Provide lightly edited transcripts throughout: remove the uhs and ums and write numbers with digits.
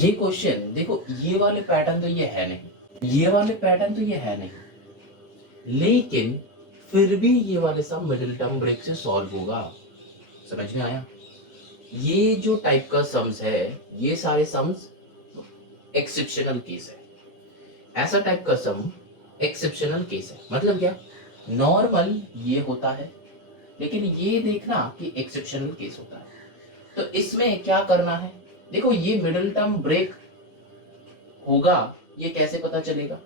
ये क्वेश्चन देखो, ये वाले पैटर्न तो ये है नहीं, ये वाले पैटर्न तो ये है नहीं, लेकिन फिर भी ये वाले सब मिडिल टर्म ब्रेक से सॉल्व होगा। समझ में आया? ये जो टाइप का सम्स है, ये सारे सम्स एक्सेप्शनल केस है। ऐसा टाइप का सम एक्सेप्शनल केस है। मतलब क्या? नॉर्मल ये होता है, लेकिन ये देखना कि एक्सेप्शनल केस होता है। तो इसमें क्या करना है? देखो, ये मिडिल टर्म ब्रेक होगा, ये कैसे पता चलेगा?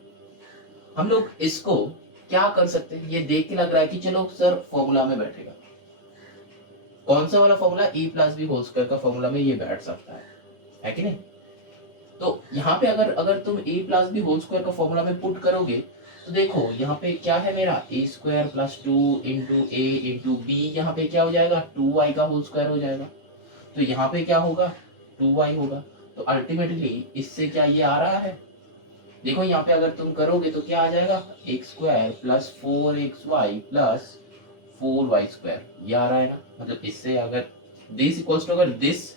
हम लोग इसको क्या कर सकते हैं? ये देख के लग रहा है कि चलो सर फॉर्मूला में बैठेगा। कौन सा वाला formula? e plus B whole square का फॉर्मूला में ये बैठ सकता है कि नहीं? तो यहाँ पे अगर तुम e plus B whole square का फॉर्मूला में पुट करोगे तो देखो यहाँ पे क्या है मेरा, a square plus 2 into a into b, यहाँ पे क्या हो जाएगा, 2y का होल स्क्वायर हो जाएगा। तो यहाँ पे क्या होगा, 2y होगा। तो अल्टीमेटली इससे क्या ये आ रहा है? देखो यहाँ पे अगर तुम करोगे तो क्या आ जाएगा, x square plus 4xy plus 4y square, ये आ रहा है ना। मतलब इससे अगर दिस इक्वल्स टू, अगर दिस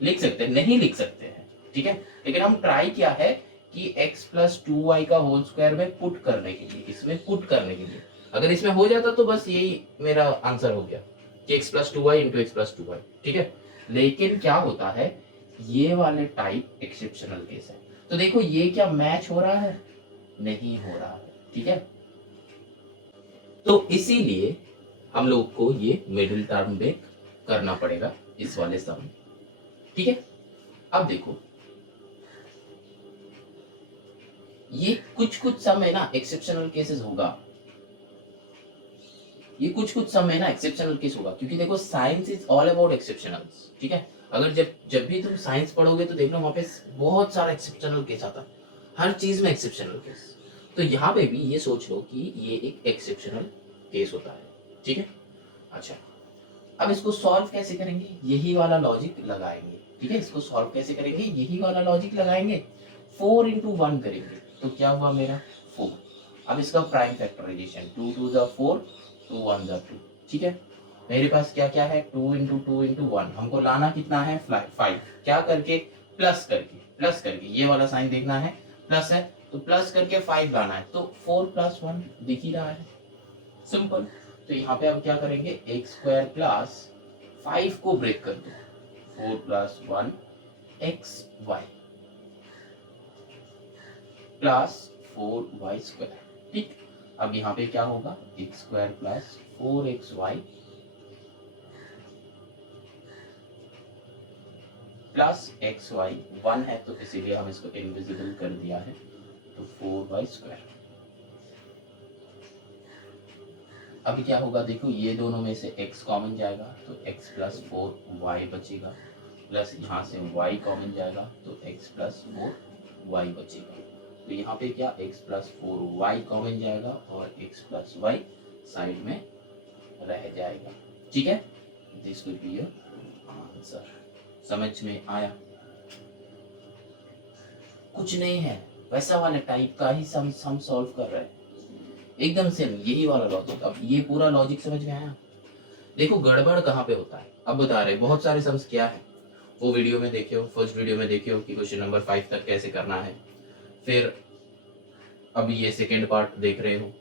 लिख सकते हैं, नहीं लिख सकते हैं, ठीक है, लेकिन हम ट्राई किया है कि x प्लस 2y का होल स्क्वायर में पुट करने के लिए, इसमें पुट करने के लिए, अगर इसमें हो जाता तो बस यही मेरा आंसर हो गया कि x plus 2y into x plus 2y, ठीक है। लेकिन क्या होता है, ये वाले टाइप एक्सेप्शनल केस है। तो देखो ये क्या मैच हो रहा है? नहीं हो रहा है, ठीक है। तो इसीलिए हम लोग को ये मिडिल टर्म ब्रेक करना पड़ेगा इस वाले सम, ठीक है। अब देखो ये कुछ सम है ना एक्सेप्शनल केसेस होगा, ये कुछ सम है ना एक्सेप्शनल केस होगा, क्योंकि देखो science is all about exceptionals, ठीक है। अगर जब भी तुम साइंस पढ़ोगे तो देखना वहां पे बहुत सारा एक्सेप्शनल केस आता है, हर चीज में एक्सेप्शनल केस। तो यहाँ पे भी ये सोच लो कि ये एक एक्सेप्शनल केस होता है, ठीक है। अच्छा, अब इसको सॉल्व कैसे करेंगे? यही वाला लॉजिक लगाएंगे, ठीक है। इसको सॉल्व कैसे करेंगे? यही वाला लॉजिक लगाएंगे, 4 इंटू 1 करेंगे तो क्या हुआ मेरा, 4। अब इसका prime factorization, 2 to the 4, 2 1 the 2, ठीक है। मेरे पास क्या क्या है, 2 इंटू 2 इंटू 1, हमको लाना कितना है, 5। क्या करके? प्लस करके ये वाला साइन देखना है, प्लस है तो प्लस करके 5 लाना है, तो 4 प्लस 1 दिख ही रहा है, सिंपल। तो यहाँ पे अब क्या करेंगे, एक्स स्क्वायर प्लस 5 को ब्रेक कर दो, 4 plus 1 x y plus 4y square, ठीक। अब यहाँ पे क्या होगा, x square plus 4xy plus x y, 1 है तो इसीलिए हम इसको इनविजिबल कर दिया है, तो 4y स्क्वायर। अभी क्या होगा, देखो ये दोनों में से x कॉमन जाएगा तो x प्लस 4y बचेगा, प्लस यहाँ से y कॉमन जाएगा तो x प्लस 4y बचेगा। तो यहाँ पे क्या, x प्लस 4y कॉमन जाएगा और x प्लस y साइड में रह जाएगा, ठीक है। This will be your answer. समझ में आया? कुछ नहीं है, वैसा वाले टाइप का ही हम सॉल्व कर रहे हैं, एकदम सेम यही वाला लॉजिक। अब ये पूरा लॉजिक समझ में आया? देखो गड़बड़ कहाँ पे होता है, अब बता रहे बहुत सारे सम्स क्या है, वो वीडियो में देखे हो, फर्स्ट वीडियो में देखे हो कि क्वेश्चन नंबर 5 तक कैसे करना है। फिर अब ये सेकेंड पार्ट देख रहे हो,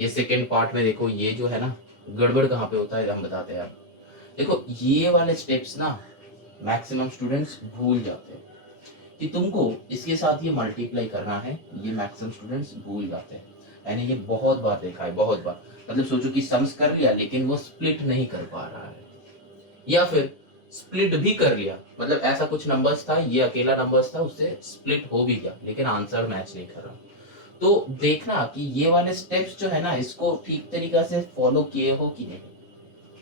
ये सेकेंड पार्ट में देखो ये जो है ना गड़बड़ कहाँ पे होता है हम बताते हैं। देखो ये वाले स्टेप्स ना मैक्सिमम स्टूडेंट्स भूल जाते हैं कि तुमको इसके साथ ये मल्टीप्लाई करना है, ये मैक्सिमम स्टूडेंट्स भूल जाते हैं। मैंने ये बहुत बार देखा है, बहुत बार। मतलब सोचो कि सम्स कर लिया लेकिन वो स्प्लिट नहीं कर पा रहा है, या फिर स्प्लिट भी कर लिया, मतलब ऐसा कुछ नंबर्स था, ये अकेला नंबर्स था, उससे स्प्लिट हो भी गया लेकिन आंसर मैच नहीं कर रहा। तो देखना कि ये वाले स्टेप्स जो है ना इसको ठीक तरीका से फॉलो किए हो कि नहीं।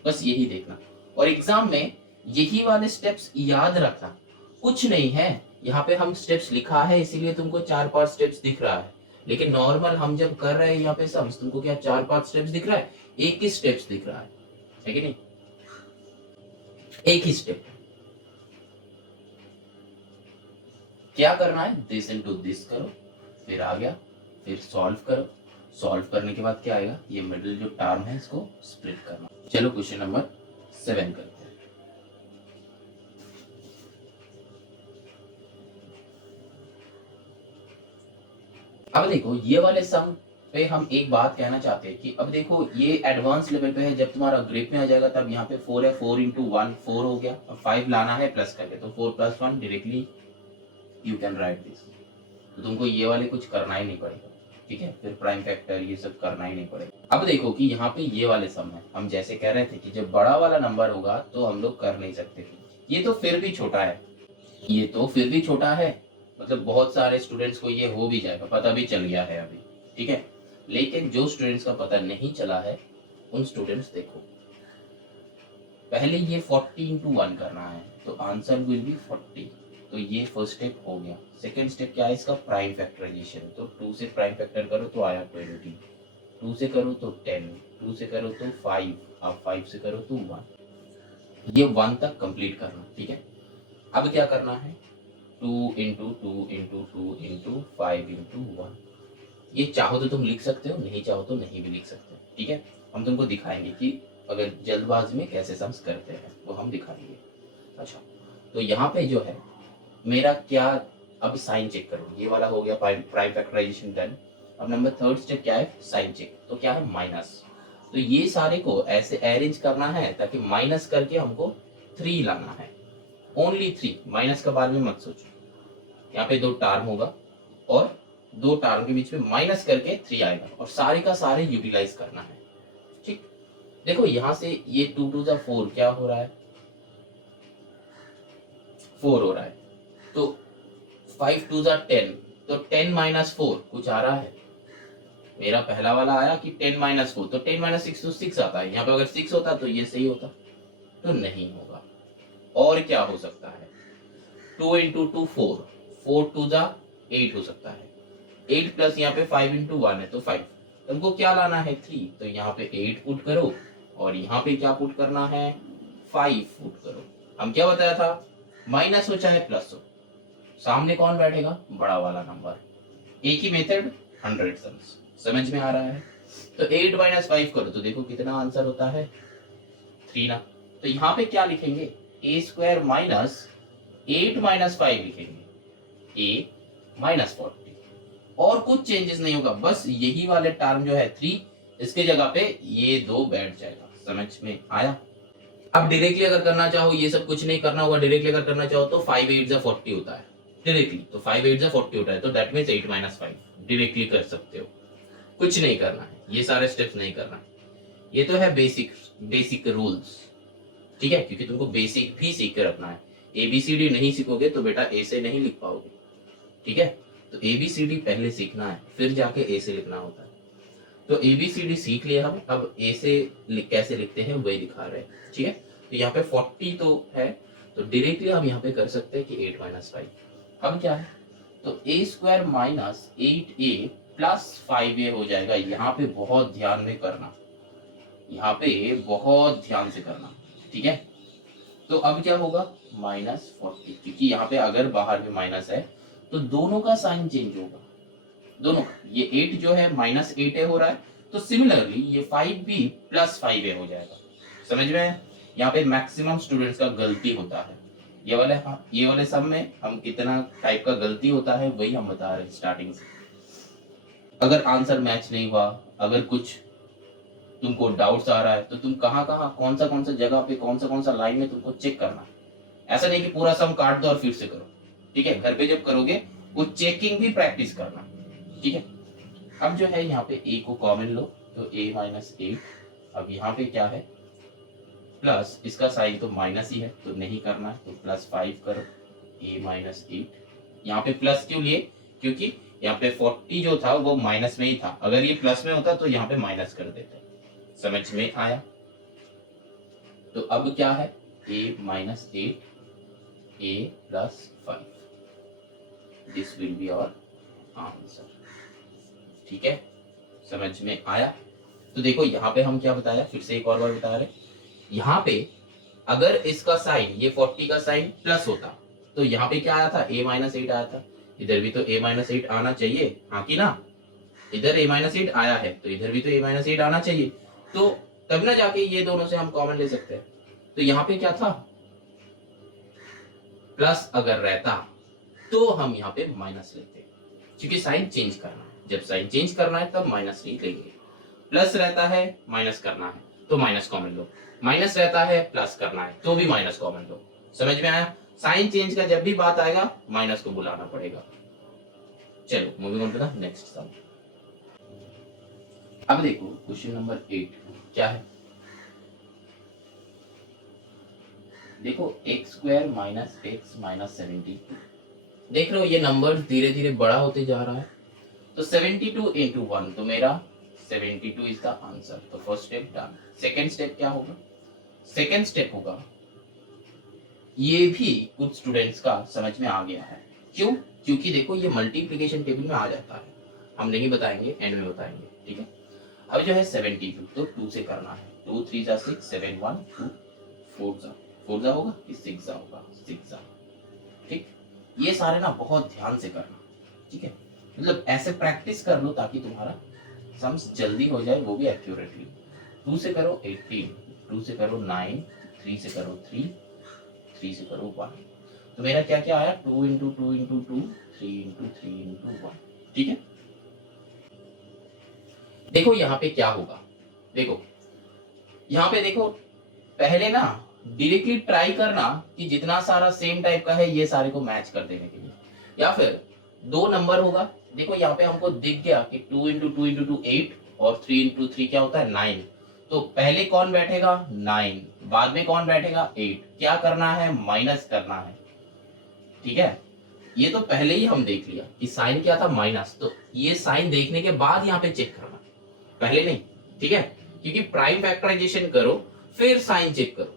बस यही देखना, और एग्जाम में यही वाले स्टेप्स याद रखना। कुछ नहीं है, यहाँ पे हम स्टेप्स लिखा है इसीलिए तुमको 4-5 स्टेप्स दिख रहा है, लेकिन नॉर्मल हम जब कर रहे हैं यहाँ पे सम्स, तुमको क्या 4-5 स्टेप्स दिख रहा है? एक ही स्टेप्स दिख रहा है कि नहीं? एक ही स्टेप। क्या करना है? दिस इनटू दिस करो, फिर आ गया, फिर सॉल्व करो। सॉल्व करने के बाद क्या आएगा? ये मिडिल जो टर्म है इसको स्प्लिट करना। चलो क्वेश्चन नंबर 7 करते हैं। अब देखो ये वाले सम पे हम एक बात कहना चाहते हैं कि अब देखो ये एडवांस लेवल पे है, जब तुम्हारा ग्रिप में आ जाएगा तब यहाँ पे 4 है, 4 इंटू 1 4 हो गया, अब 5 लाना है प्लस करके, तो 4 plus 1 directly you can write this. तो तुमको ये वाले कुछ करना ही नहीं पड़ेगा, ठीक है? फिर प्राइम फैक्टर ये सब करना ही नहीं पड़ेगा। अब देखो कि यहाँ पे ये वाले सम है, हम जैसे कह रहे थे कि जब बड़ा वाला नंबर होगा तो हम लोग कर नहीं सकते थे। ये तो फिर भी छोटा है, ये तो फिर भी छोटा है, मतलब बहुत सारे स्टूडेंट्स को ये हो भी जाएगा, पता भी चल गया है अभी, ठीक है? लेकिन जो स्टूडेंट्स का पता नहीं चला है उन स्टूडेंट्स देखो, पहले ये 40 इंटू 1 करना है तो आंसर विल बी 40, तो ये फर्स्ट स्टेप हो गया। सेकेंड स्टेप क्या है इसका? Prime factorization. तो 2 से प्राइम फैक्टर करो तो आया 20, 2 से करो तो 10, 2 से करो तो 5, अब 5 से करो तो 1, ये 1 तक कंप्लीट करना, ठीक है? अब क्या करना है? 2 इंटू 2 इंटू 2 इंटू 5 इंटू 1। ये चाहो तो तुम लिख सकते हो, नहीं चाहो तो नहीं भी लिख सकते, ठीक है? हम तुमको दिखाएंगे कि अगर जल्दबाजी में कैसे सम्स करते हैं वो हम दिखाएंगे। अच्छा, तो यहाँ पे जो है मेरा क्या, अब साइन चेक करो, ये वाला हो गया प्राइम फैक्टराइजेशन डन। अब नंबर 3 स्टेप क्या है? Sign check. तो क्या है? माइनस। तो ये सारे को ऐसे अरेंज करना है ताकि माइनस करके हमको 3 लाना है, ओनली 3, माइनस का बारे में मत सोचो। यहाँ पे 2 टर्म होगा और 2 टर्म के बीच में माइनस करके 3 आएगा, और सारे का सारे यूटिलाइज करना है, ठीक? देखो यहाँ से ये 2 टू 4 क्या हो रहा है? 4 हो रहा है, तो 5 टू 10, तो 10 माइनस 4 कुछ आ रहा है? मेरा पहला वाला आया कि 10 माइनस 4, तो 10 माइनस 6 तो 6 आता है। यहाँ पे अगर 6 होता तो ये सही होता, तो नहीं होगा। और क्या हो सकता है? 2 इंटू 2 4, 4 टू 8 हो सकता है, 8 प्लस यहाँ पे 5 इंटू 1 है तो 5, तुमको क्या लाना है? 3, तो यहाँ पे 8 पुट करो और यहाँ पे क्या पुट करना है? 5 पुट करो। हम क्या बताया था? माइनस हो चाहे प्लस हो, सामने कौन बैठेगा? बड़ा वाला नंबर। एक ही मेथड, 100 सम्स। समझ में आ रहा है? तो 8 माइनस 5 करो तो देखो कितना आंसर होता है? 3 ना। तो यहाँ पे क्या लिखेंगे? a स्क्वायर माइनस 8 माइनस 5 लिखेंगे, a माइनस 40, और कुछ चेंजेस नहीं होगा, बस यही वाले टर्म जो है 3, इसके जगह पे ये 2 बैठ जाएगा। समझ में आया? अब डायरेक्टली अगर करना चाहो, ये सब कुछ नहीं करना होगा, डायरेक्टली अगर करना चाहो तो 5 8 40 होता है डायरेक्टली, तो 5 8 40 होता है, तो दैट मींस 8 माइनस 5 डायरेक्टली कर सकते हो, कुछ नहीं करना है, ये सारे स्टेप्स नहीं करना है। ये तो है बेसिक रूल्स, ठीक है? क्योंकि तुमको बेसिक भी सीख कर रखना है। ABCD नहीं सीखोगे तो बेटा ए से नहीं लिख पाओगे, ठीक है? तो ABCD पहले सीखना है, फिर जाके ए से लिखना होता है। तो ABCD सीख लिया हम, अब ए से कैसे लिखते हैं वही दिखा रहे हैं, ठीक है? तो यहाँ पे 40 तो है, तो डायरेक्टली हम यहाँ पे कर सकते हैं कि 8 माइनस 5। अब क्या है? तो a square minus 8a plus 5a हो जाएगा। यहाँ पे बहुत ध्यान में करना, यहाँ पे बहुत ध्यान से करना, ठीक है? तो अब क्या होगा? माइनस 40, क्योंकि यहाँ पे अगर बाहर में माइनस है तो दोनों का साइन चेंज होगा, दोनों का। ये 8 जो है माइनस 8a हो रहा है, तो सिमिलरली ये 5 भी प्लस 5a हो जाएगा। समझ में है? यहाँ पे मैक्सिमम स्टूडेंट्स का गलती होता है, ये वाले सब में हम कितना टाइप का गलती होता है वही हम बता रहे हैं स्टार्टिंग से। अगर आंसर मैच नहीं हुआ, अगर कुछ तुमको डाउट्स आ रहा है, तो तुम कहाँ कौन सा जगह पे कौन सा लाइन में तुमको चेक करना है। ऐसा नहीं कि पूरा सम काट दो और फिर से करो, ठीक है? घर पे जब करोगे वो चेकिंग भी प्रैक्टिस करना, ठीक है? अब जो है यहाँ पे a को कॉमन लो, तो a माइनस 8, अब यहाँ पे क्या है? प्लस, इसका साइन तो माइनस ही है तो नहीं करना है, तो प्लस 5 करो, a माइनस 8। यहाँ पे प्लस क्यों लिए? क्योंकि यहाँ पे 40 जो था वो माइनस में ही था, अगर ये प्लस में होता तो यहाँ पे माइनस कर देते। समझ में आया? तो अब क्या है, a minus 8 a plus 5, this will be our answer. ठीक है, समझ में आया? तो देखो यहाँ पे हम क्या बताया, फिर से एक और बार बता रहे, यहाँ पे अगर इसका साइन, ये 40 का साइन प्लस होता तो यहाँ पे क्या आया था, a minus 8 आया था। इधर भी तो a minus 8 आना चाहिए, हाँ कि ना? इधर a minus 8 आया है तो इधर भी तो a minus 8 आना चाहिए, तो तब ना जाके ये दोनों से हम कॉमन ले सकते हैं। तो यहाँ पे क्या था, प्लस अगर रहता तो हम यहाँ पे माइनस लेते, क्योंकि साइन चेंज करना है, जब साइन चेंज करना है तब माइनस नहीं लेंगे। प्लस रहता है माइनस करना है तो माइनस कॉमन लो, माइनस रहता है प्लस करना है तो भी माइनस कॉमन लो। समझ में आया? साइन चेंज का जब भी बात आएगा माइनस को बुलाना पड़ेगा। चलो moving on to the next sum. अब देखो क्वेश्चन नंबर 8 क्या है, देखो x square minus x minus 72। देख रहे हो ये नंबर धीरे धीरे बड़ा होते जा रहा है, तो 72 इंटू 1 तो मेरा 72 इज द आंसर। तो first step done. Second step क्या होगा, सेकेंड स्टेप होगा, ये भी कुछ स्टूडेंट्स का समझ में आ गया है। क्यों? क्योंकि देखो ये मल्टीप्लिकेशन टेबल में आ जाता है, हम नहीं बताएंगे, एंड में बताएंगे। ठीक है, अब जो है 72 तो 2 से करना है, 2 3 जा 6, 7 1 2, 4 जा होगा, 6 जा होगा, 6 जा। ठीक, ये सारे ना बहुत ध्यान से करना। ठीक है, मतलब ऐसे प्रैक्टिस कर लो ताकि तुम्हारा सम्स जल्दी हो जाए, वो भी एक्यूरेटली। 2 से करो 18, 2 से करो 9, 3 से करो 3, 3 से करो 1। तो मेरा क्या क्या आया, 2 इंटू 2 इंटू 2, 3 इंटू 3 इंटू 1। ठीक है, देखो यहाँ पे क्या होगा, देखो यहाँ पे देखो, पहले ना डायरेक्टली ट्राई करना कि जितना सारा सेम टाइप का है ये सारे को मैच कर देने के लिए, या फिर 2 नंबर होगा। देखो यहाँ पे हमको दिख गया कि 2 इंटू 2 इंटू 2 8 और 3 इंटू 3 क्या होता है 9। तो पहले कौन बैठेगा 9, बाद में कौन बैठेगा 8। क्या करना है, माइनस करना है। ठीक है, ये तो पहले ही हम देख लिया कि साइन क्या था माइनस, तो ये साइन देखने के बाद यहाँ पे चेक करना, पहले नहीं। ठीक है, क्योंकि प्राइम फैक्टराइजेशन करो फिर साइन चेक करो,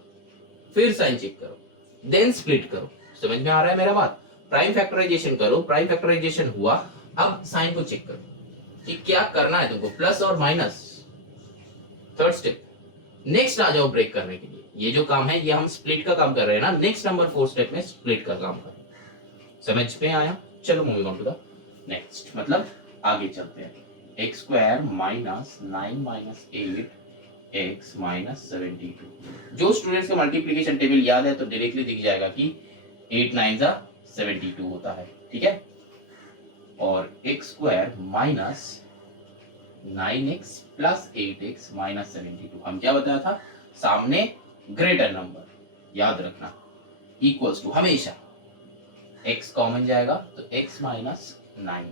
फिर साइन चेक करो, देन स्प्लिट करो। समझ में आ रहा है मेरा बात? प्राइम फैक्टराइजेशन करो, प्राइम फैक्टराइजेशन हुआ, अब साइन को चेक करो कि क्या करना है तुमको, प्लस और माइनस। थर्ड स्टेप, नेक्स्ट आ जाओ ब्रेक करने के लिए। ये जो काम है ये हम स्प्लिट का काम कर रहे हैं ना, नेक्स्ट नंबर 4 स्टेप में स्प्लिट का काम कर रहे हैं। समझ में आया? चलो moving on to the next, मतलब आगे चलते हैं। X square minus 9 minus 8 x minus 72। जो स्टूडेंट्स का मल्टीप्लिकेशन टेबल याद है तो डायरेक्टली दिख जाएगा कि 8 9 जा 72 होता है। ठीक है, और x square minus 9x plus 8x minus 72। हम क्या बताया था, सामने ग्रेटर नंबर याद रखना, इक्वल्स टू हमेशा x कॉमन जाएगा तो x माइनस 9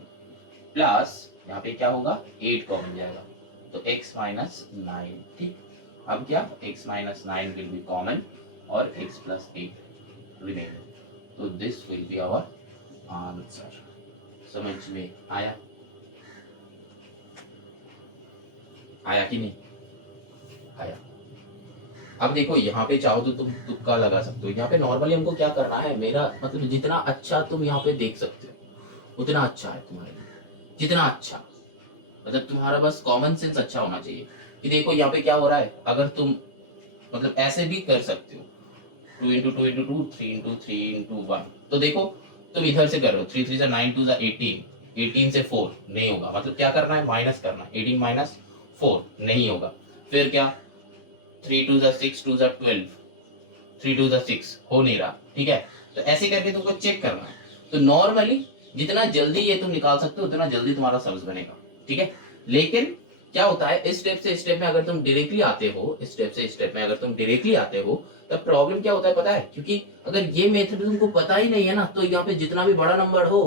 प्लस यहाँ पे क्या होगा 8 कॉमन जाएगा तो x माइनस 9। ठीक, अब क्या x minus 9 will be common और x प्लस 8 रिमेनिंग, तो this will be our answer. समझ में आया? आया कि नहीं आया? अब देखो यहाँ पे चाहो तो तुम तुक्का लगा सकते हो। यहाँ पे नॉर्मली हमको क्या करना है, मेरा मतलब जितना अच्छा तुम यहाँ पे देख सकते हो उतना अच्छा है तुम्हारे लिए, जितना अच्छा, मतलब तुम्हारा बस कॉमन सेंस अच्छा होना चाहिए कि देखो यहाँ पे क्या हो रहा है। अगर तुम मतलब ऐसे भी कर सकते हो 2 इंटू 2 इंटू 2, 3 इंटू 3 इंटू 1। तो देखो तुम इधर से कर रहे हो 3 3 9 2 18, 18 से 4 नहीं होगा, मतलब क्या करना है माइनस करना, 18 माइनस 4 नहीं होगा। फिर क्या 3 2 6 2 12, 3 2 6 हो नहीं रहा। ठीक है, तो ऐसे करके तुमको चेक करना है। तो नॉर्मली जितना जल्दी ये तुम निकाल सकते हो उतना जल्दी तुम्हारा सब्ज बनेगा। ठीक है, लेकिन क्या होता है स्टेप से स्टेप में अगर तुम डायरेक्टली आते हो, स्टेप से स्टेप में अगर तुम डायरेक्टली आते हो तब प्रॉब्लम क्या होता है पता है, क्योंकि अगर ये मेथड तुमको पता ही नहीं है ना तो यहाँ पे जितना भी बड़ा नंबर हो,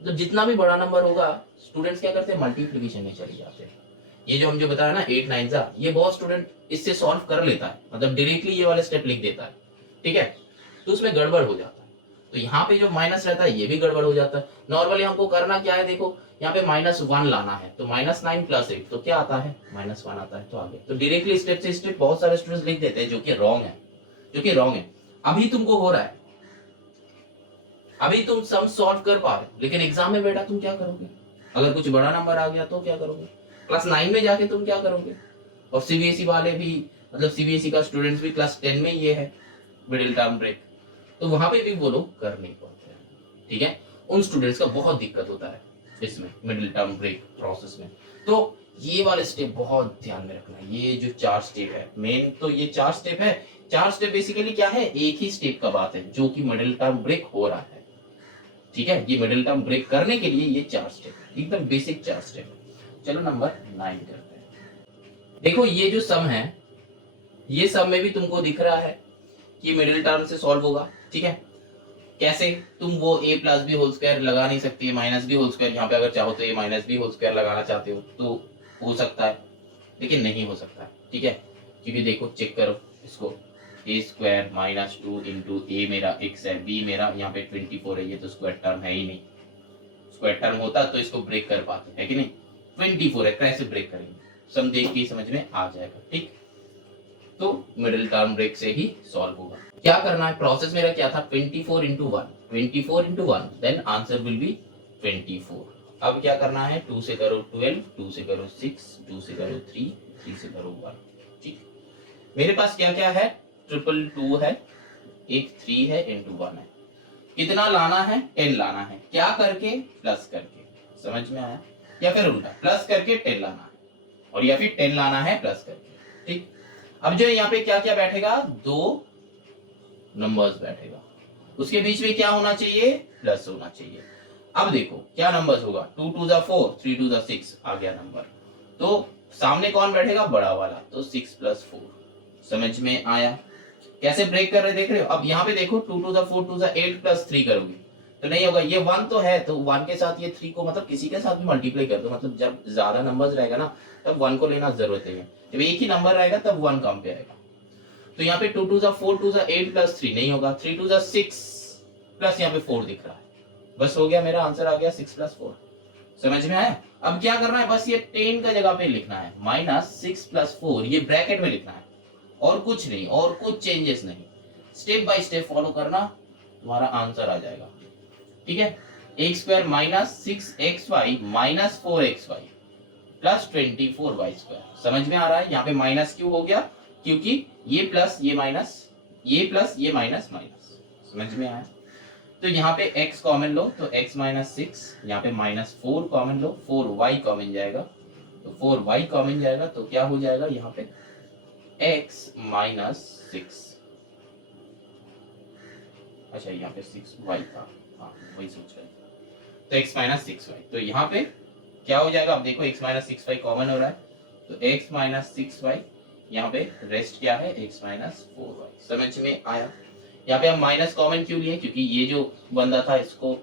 मतलब जितना भी बड़ा नंबर होगा स्टूडेंट्स क्या करते हैं मल्टीप्लिकेशन में चले जाते हैं। ये जो हम जो बताया ना 8 9 जा, ये बहुत स्टूडेंट इससे सॉल्व कर लेता है, मतलब डायरेक्टली ये वाले स्टेप लिख देता है। ठीक है, तो उसमें गड़बड़ हो जाता है। तो यहाँ पे जो माइनस रहता है ये भी गड़बड़ हो जाता है। नॉर्मली हमको करना क्या है, देखो यहाँ पे -1 लाना है, तो -9 + 8 तो क्या आता है, -1 आता है। तो आगे तो डायरेक्टली स्टेप से स्टेप बहुत सारे स्टूडेंट्स लिख देते हैं, जो कि रॉन्ग है, अभी तुमको हो रहा है, अभी तुम सम सॉल्व कर पा रहे हो, लेकिन एग्जाम में बेटा तुम क्या करोगे, अगर कुछ बड़ा नंबर आ गया तो क्या करोगे, क्लास 9 में जाके तुम क्या करोगे। और सीबीएसई वाले भी, मतलब सीबीएसई का स्टूडेंट्स भी क्लास 10 में ये है मिडिल टर्म ब्रेक, तो वहां पे भी वो लोग कर नहीं पाते हैं, ठीक है। उन स्टूडेंट्स का बहुत दिक्कत होता है इसमें मिडिल टर्म ब्रेक प्रोसेस में। तो ये वाले स्टेप बहुत ध्यान में रखना है। ये जो 4 स्टेप है, मेन तो ये 4 स्टेप है। 4 स्टेप बेसिकली क्या है, एक ही स्टेप का बात है, जो कि मिडिल टर्म ब्रेक हो रहा है, ठीक है। ये मिडिल टर्म ब्रेक करने के लिए ये 4 स्टेप है, एकदम बेसिक 4 स्टेप। चलो नंबर 9 करते हैं। देखो ये जो सम है, ये सम में भी तुमको दिख रहा है कि मिडिल टर्म से सॉल्व होगा, ठीक है। कैसे, तुम वो a + b होल स्क्वायर लगा नहीं सकती है, -b होल स्क्वायर, यहाँ पे अगर चाहो तो ये -b होल स्क्वायर लगाना चाहते हो तो हो सकता है, लेकिन नहीं हो सकता है, ठीक है। क्योंकि देखो चेक करो इसको, a² - 2 इंटू a मेरा x है, b मेरा यहाँ पे 24 है, ये तो स्क्वायर टर्म है ही नहीं। स्क्वायर टर्म होता तो इसको ब्रेक कर पाते है कि नहीं, 24 है, कैसे ब्रेक करेंगे, सम देख के समझ में आ जाएगा, ठीक। तो मिडिल टर्म ब्रेक से ही सॉल्व होगा। क्या करना है, प्रोसेस मेरा क्या था, 24 into 1, then answer will be 24। अब क्या करना है, 2 से करो 12, 2 से करो 6, 2 से करो 3, 3 से करो 1, ठीक। मेरे पास क्या क्या है, 222 है, एक 3 है, इंटू 1 है। कितना लाना है, 10 लाना है, क्या करके, प्लस करके, समझ में आया, या फिर उल्टा प्लस करके 10 लाना है, और या फिर 10 लाना है प्लस करके, ठीक। अब जो यहाँ पे क्या क्या बैठेगा, 2 नंबर्स बैठेगा, उसके बीच में क्या होना चाहिए, प्लस होना चाहिए। अब देखो क्या नंबर्स होगा, 2 2 जा 4, 3 2 जा 6 आ गया नंबर, तो सामने कौन बैठेगा, बड़ा वाला, तो 6 + 4। समझ में आया, कैसे ब्रेक कर रहे देख रहे हो। अब यहाँ पे देखो 2 2 जा 4, 2 जा 8 + 3 करोगे तो नहीं होगा, ये 1 तो है, तो 1 के साथ ये 3 को मतलब किसी के साथ भी मल्टीप्लाई कर दो, मतलब जब ज्यादा नंबर्स रहेगा ना तब 1 को लेना जरूरत नहीं है, जब एक ही नंबर रहेगा तब 1 काम पे आएगा। तो यहाँ पे 2 2 जा 4, 2 जा 8 + 3 नहीं होगा, 3 2 जा 6 प्लस यहाँ पे 4 दिख रहा है, बस हो गया, मेरा आंसर आ गया 6 + 4। समझ में आया। अब क्या करना है, बस ये 10 का जगह पे लिखना है, -6 + 4 ये ब्रैकेट में लिखना है, और कुछ नहीं, और कुछ चेंजेस नहीं, स्टेप बाय स्टेप फॉलो करना, तुम्हारा आंसर आ जाएगा, ठीक है। x² - 6xy - 4xy + 24y²। समझ में आ रहा है, यहाँ पे माइनस क्यों हो गया, क्योंकि ये प्लस ये माइनस, ये प्लस ये माइनस माइनस, समझ में आया। तो यहाँ पे x कॉमन लो, तो x - 6, यहाँ पे -4 कॉमन लो, 4y कॉमन जाएगा, तो 4y कॉमन जाएगा, तो क्या हो जाएगा यहाँ पे x - 6, अच्छा यहाँ पे 6y था, हाँ वही सोच रहे, तो x - 6y, तो यहाँ पे क्या हो जाएगा, अब देखो x - 6y कॉमन हो रहा है, तो x - 6y, यहाँ पे रेस्ट क्या है, x - 4y। समझ में आया। यहाँ पे हम माइनस कॉमन क्यों लिए, क्योंकि ये जो बंदा था इसको,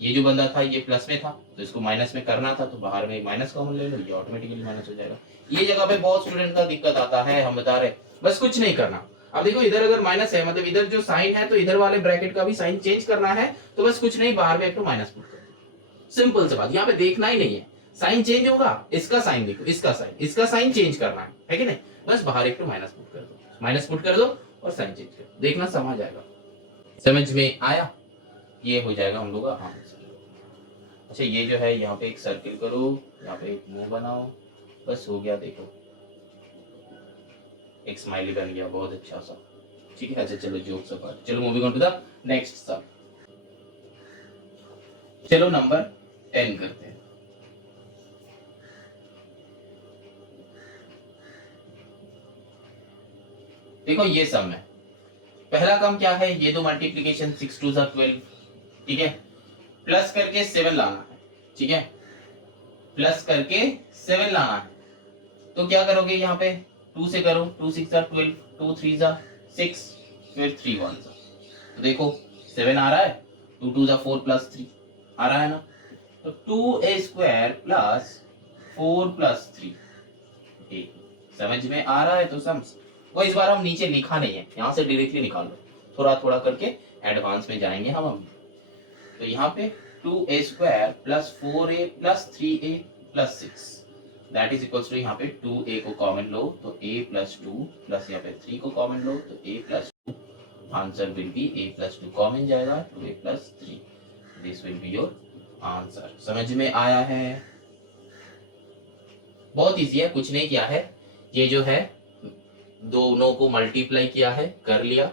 ये जो बंदा था ये प्लस में था, तो इसको माइनस में करना था, तो बाहर में माइनस कॉमन ले लो, ये ऑटोमेटिकली माइनस हो जाएगा। ये जगह पे बहुत स्टूडेंट का दिक्कत आता है, हम बता रहे, बस कुछ नहीं करना। अब देखो इधर अगर माइनस है, मतलब इधर जो साइन है, तो इधर वाले ब्रैकेट का भी साइन चेंज करना है, तो बस कुछ नहीं, बाहर में एक तो माइनस पुट कर दो, सिंपल सी बात, यहाँ पे देखना ही नहीं है, साइन चेंज होगा, इसका साइन देखो, इसका साइन चेंज करना है कि नहीं, बस बाहर एक तो माइनस पुट कर दो, माइनस पुट कर दो और साइन चेंज कर दो, देखना समझ जाएगा। समझ में आया, ये हो जाएगा हम लोग का आंसर। अच्छा ये जो है यहाँ पे एक सर्किल करो, यहाँ पे एक मुंह बनाओ, बस हो गया, देखो एक स्माइली बन गया, बहुत अच्छा सा, ठीक है। अच्छा चलो जोक सब, चलो moving on to the next sum. चलो नंबर 10 करते हैं। देखो ये सम है, पहला काम क्या है, ये दो मल्टीप्लीकेशन 6 2 12, ठीक है, प्लस करके 7 लाना है, ठीक है, प्लस करके 7 लाना है, तो क्या करोगे, यहाँ पे 2 से करो, 2 6 12, 2 3 6, फिर 3 1, तो देखो 7 आ रहा है, 2 2 4 + 3 आ रहा है ना, तो 2a² + 4 + 3, समझ में आ रहा है। तो सम वो इस बार हम नीचे लिखा नहीं है, यहाँ से डायरेक्टली निकाल लो, थोड़ा थोड़ा करके एडवांस में जाएंगे हम। तो यहाँ पे 2a square plus 4a plus 3a plus 6 that is equals to यहाँ पे 2a को कॉमन लो तो a प्लस 2 प्लस यहाँ पे 3 को कॉमन लो तो a plus 2 answer will B a plus 2 common जाएगा 2a plus 3 this will be your answer. समझ में आया है? बहुत इजी है, कुछ नहीं किया है, ये जो है दोनों को मल्टीप्लाई किया है, कर लिया,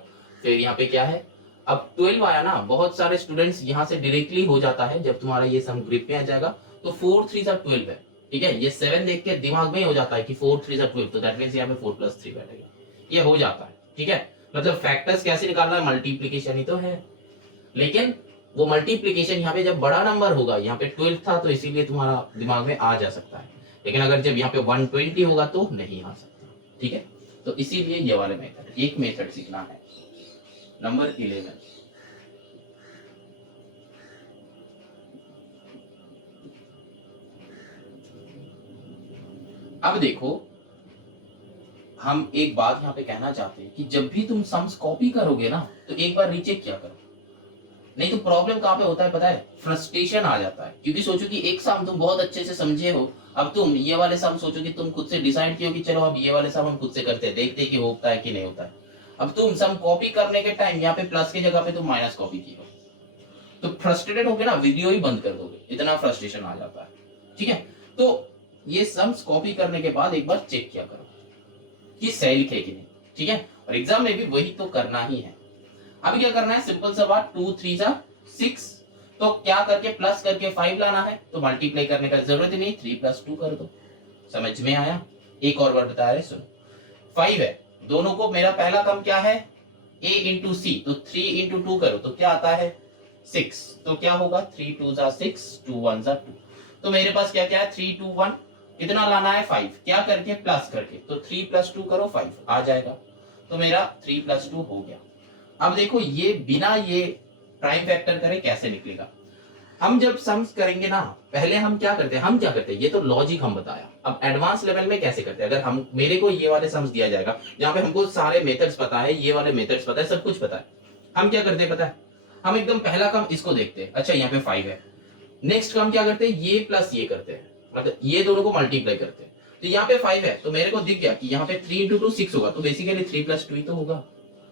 फिर यहाँ पे क्या है, अब 12 आया ना, बहुत सारे स्टूडेंट्स यहाँ से डायरेक्टली हो जाता है जब तुम्हारा ये सम ग्रिप में आ जाएगा तो 4 3 12 है, ठीक है, ये 7 देख के दिमाग में ही हो जाता है कि 4 3 12 तो दैट मींस यहाँ पे 4 प्लस 3 बैठेगा, ये हो जाता है, ठीक है। मतलब फैक्टर्स कैसे निकालना है, मल्टीप्लीकेशन ही तो है, लेकिन वो मल्टीप्लीकेशन यहाँ पे जब बड़ा नंबर होगा, यहाँ पे 12 था तो इसीलिए तुम्हारा दिमाग में आ जा सकता है, लेकिन अगर जब यहाँ पे 120 होगा तो नहीं आ सकता, ठीक है। तो इसीलिए ये वाले मेथड, एक मेथड सीखना है। नंबर 11, अब देखो हम एक बात यहाँ पे कहना चाहते हैं कि जब भी तुम सम्स कॉपी करोगे ना तो एक बार रीचेक किया करो, नहीं तो प्रॉब्लम कहाँ पे होता है पता है, फ्रस्ट्रेशन आ जाता है, क्योंकि सोचो कि एक सम तुम बहुत अच्छे से समझे हो, अब तुम ये वाले सम सोचो कि तुम खुद से डिसाइड किया कि चलो अब ये वाले सम हम खुद से करते हैं, देखते हैं कि होता है कि नहीं होता है। अब तुम सम कॉपी करने के टाइम यहाँ पे प्लस की जगह पे तुम माइनस कॉपी की हो तो फ्रस्ट्रेटेड होगे ना, वीडियो ही बंद कर दोगे, इतना फ्रस्ट्रेशन आ जाता है, ठीक है। तो ये सम्स कॉपी करने के बाद एक बार चेक किया करो कि सही लिखे कि नहीं, ठीक है, और एग्जाम में भी वही तो करना ही है। अब क्या करना है, सिंपल सा बात, 2 3 6, तो क्या करके प्लस करके 5 लाना है, तो मल्टीप्लाई करने का जरूरत ही नहीं, 3 प्लस 2 कर दो। समझ में आया? एक और बार बता रहे, सुनो, 5 है, दोनों को, मेरा पहला कम क्या है, a इंटू सी, तो 3 इंटू 2 करो तो क्या आता है 6, तो क्या होगा 3 2 6, 2 1 2, तो मेरे पास क्या क्या है 3 2 1, कितना लाना है 5, क्या करके प्लस करके, तो 3 प्लस 2 करो 5 आ जाएगा, तो मेरा 3 प्लस 2 हो गया। अब देखो ये बिना ये प्राइम फैक्टर करे कैसे निकलेगा, हम जब सम्स करेंगे ना, पहले हम क्या करते हैं, ये तो लॉजिक हम बताया, अब एडवांस लेवल में कैसे करते हैं, अगर हम, मेरे को ये वाले सम्स दिया जाएगा जहां पे हमको सारे मेथड्स पता है, ये वाले मेथड्स पता है, सब कुछ पता है, हम क्या करते हैं पता है, हम एकदम पहला कम इसको देखते हैं, अच्छा यहाँ पे 5 है, नेक्स्ट कम क्या करते हैं, ये प्लस ये करते हैं, मतलब ये दोनों को मल्टीप्लाई करते हैं, तो यहाँ पे 5 है तो मेरे को दिख गया कि यहाँ पे 3 इंटू 2 6 होगा, तो बेसिकली 3 प्लस 2 ही तो होगा,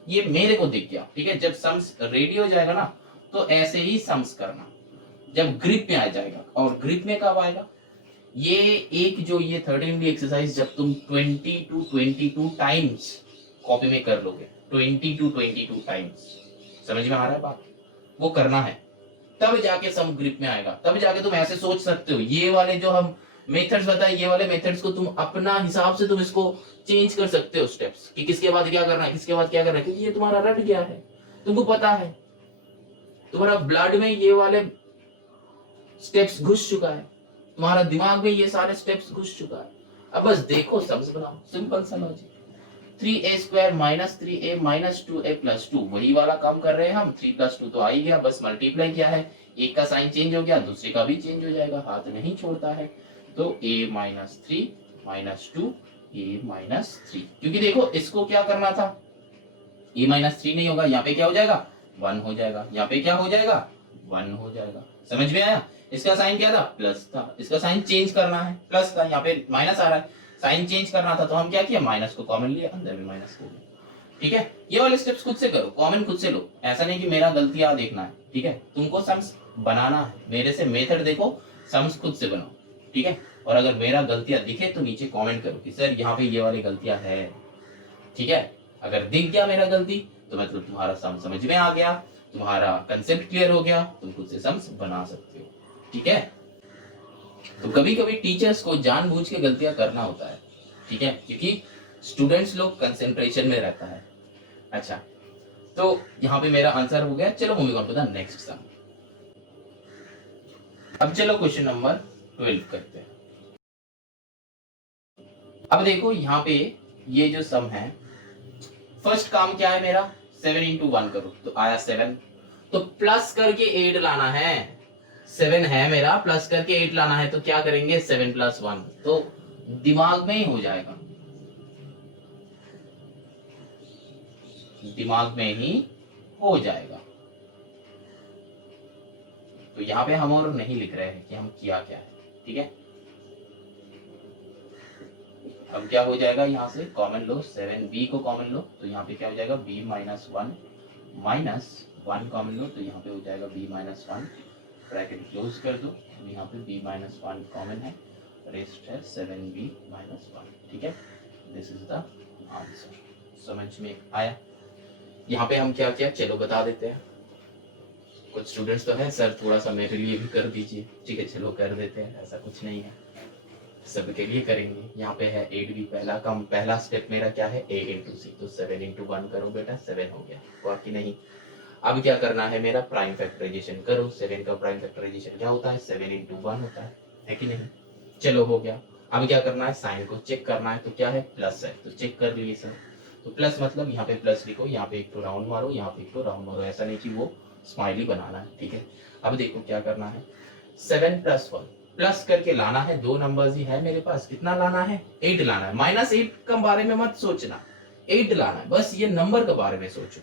ये मेरे को दिख गया, ठीक है। जब सम्स रेडी हो जाएगा ना तो ऐसे ही सम्स करना, जब ग्रिप में आ जाएगा, और ग्रिप में कब आएगा, ये एक जो ये 13वीं एक्सरसाइज जब तुम 20 to 22 टाइम्स कॉपी में कर लोगे, 20 to 22 टाइम्स, समझ में आ रहा है बात, वो करना है, तब जाके सम ग्रिप में आएगा, तब जाके तुम ऐसे सोच सकते हो, ये वाले जो हम मेथड्स बताए, ये वाले मेथड्स को तुम अपना हिसाब से तुम इसको चेंज कर सकते हो, स्टेप्स कि किसके बाद क्या करना है, किसके बाद क्या करना है, क्योंकि ये तुम्हारा रट गया है, तुमको पता है, तुम्हारा ब्लड में ये वाले स्टेप्स घुस चुका है, तुम्हारा दिमाग में ये सारे स्टेप्स घुस चुका है, अब बस देखो, सम्स बनाओ, सिंपल सा logic, 3a square minus 3a minus 2a plus 2, वही वाला काम कर रहे हैं हम, 3 प्लस 2 तो आ ही गया, बस मल्टीप्लाई किया है, एक का साइन चेंज हो गया, दूसरे का भी चेंज हो जाएगा, हाथ नहीं छोड़ता है, तो a minus 3 minus 2 a minus 3, क्योंकि देखो इसको क्या करना था, a माइनस 3 नहीं होगा, यहाँ पे क्या हो जाएगा 1 हो जाएगा, यहाँ पे क्या हो जाएगा 1 हो जाएगा, समझ में आया? इसका साइन क्या था, प्लस था, इसका साइन चेंज करना है, प्लस था, यहाँ पे माइनस आ रहा है, साइन चेंज करना था तो हम क्या किया, माइनस को कॉमन लिया, अंदर भी माइनस हो गया, ठीक है। ये वाले स्टेप्स खुद से करो, कॉमन खुद से लो, ऐसा नहीं कि मेरा गलतियां देखना है, ठीक है, तुमको सम्स बनाना है, मेरे से मेथड देखो, सम्स खुद से बनाओ, ठीक है, और अगर मेरा गलतियां दिखे तो नीचे कॉमेंट करो कि सर यहाँ पे ये वाली गलतियां है, ठीक है, अगर दिख गया मेरा गलती तो मतलब तुम्हारा सम समझ में आ गया, तुम्हारा कंसेप्ट क्लियर हो गया, तुम खुद से सम्स बना सकते हो, ठीक है। तो कभी कभी टीचर्स को जानबूझ के गलतियां करना होता है, ठीक है, क्योंकि स्टूडेंट्स लोग कंसंट्रेशन में रहता है। अच्छा, तो यहाँ पे मेरा आंसर हो गया, चलो moving on to the next sum. अब चलो क्वेश्चन नंबर 12 करते हैं। अब देखो यहाँ पे ये जो सम है, फर्स्ट काम क्या है मेरा, 7 इंटू 1 करो तो आया 7, तो प्लस करके 8 लाना है, 7 है मेरा, प्लस करके 8 लाना है, तो क्या करेंगे 7 प्लस 1, तो दिमाग में ही हो जाएगा, दिमाग में ही हो जाएगा, तो यहाँ पे हम और नहीं लिख रहे हैं कि हम किया क्या है, ठीक है। अब क्या हो जाएगा, यहाँ से कॉमन लो, 7b को कॉमन लो तो यहाँ पे क्या हो जाएगा b माइनस 1 कॉमन लो तो यहाँ पे हो जाएगा b माइनस 1, ब्रैकेट क्लोज कर दो। यहाँ पे b माइनस 1 कॉमन है, रेस्ट है 7b माइनस 1, ठीक है। This is the answer. समझ में आया? यहाँ पे हम क्या किया चलो बता देते हैं। कुछ स्टूडेंट्स तो है सर थोड़ा सा मेरे लिए भी कर दीजिए, ठीक है चलो कर देते हैं, ऐसा कुछ नहीं है, सबके लिए करेंगे। यहाँ पे है 8b, पहला स्टेप मेरा क्या है a इंटू सी, तो 7 इंटू 1 करो बेटा, 7 हो गया, बाकी नहीं। अब क्या करना है मेरा, प्राइम फैक्टराइजेशन करो। 7 का प्राइम फैक्टराइजेशन क्या होता है, 7 इंटू 1 होता है कि नहीं। चलो हो गया। अब क्या करना है, साइन को चेक करना है, तो क्या है प्लस है, तो चेक कर लिए सर। तो प्लस मतलब यहाँ पे प्लस लिखो, यहाँ पे एक तो राउंड मारो, यहाँ पे एक तो राउंड मारो, ऐसा नहीं कि वो स्माइली बनाना है, ठीक है। अब देखो क्या करना है, 7 प्लस 1 प्लस करके लाना है, दो नंबर्स ही है मेरे पास, कितना लाना है 8 लाना है। -8 के बारे में मत सोचना, 8 लाना है, बस ये नंबर के बारे में सोचो।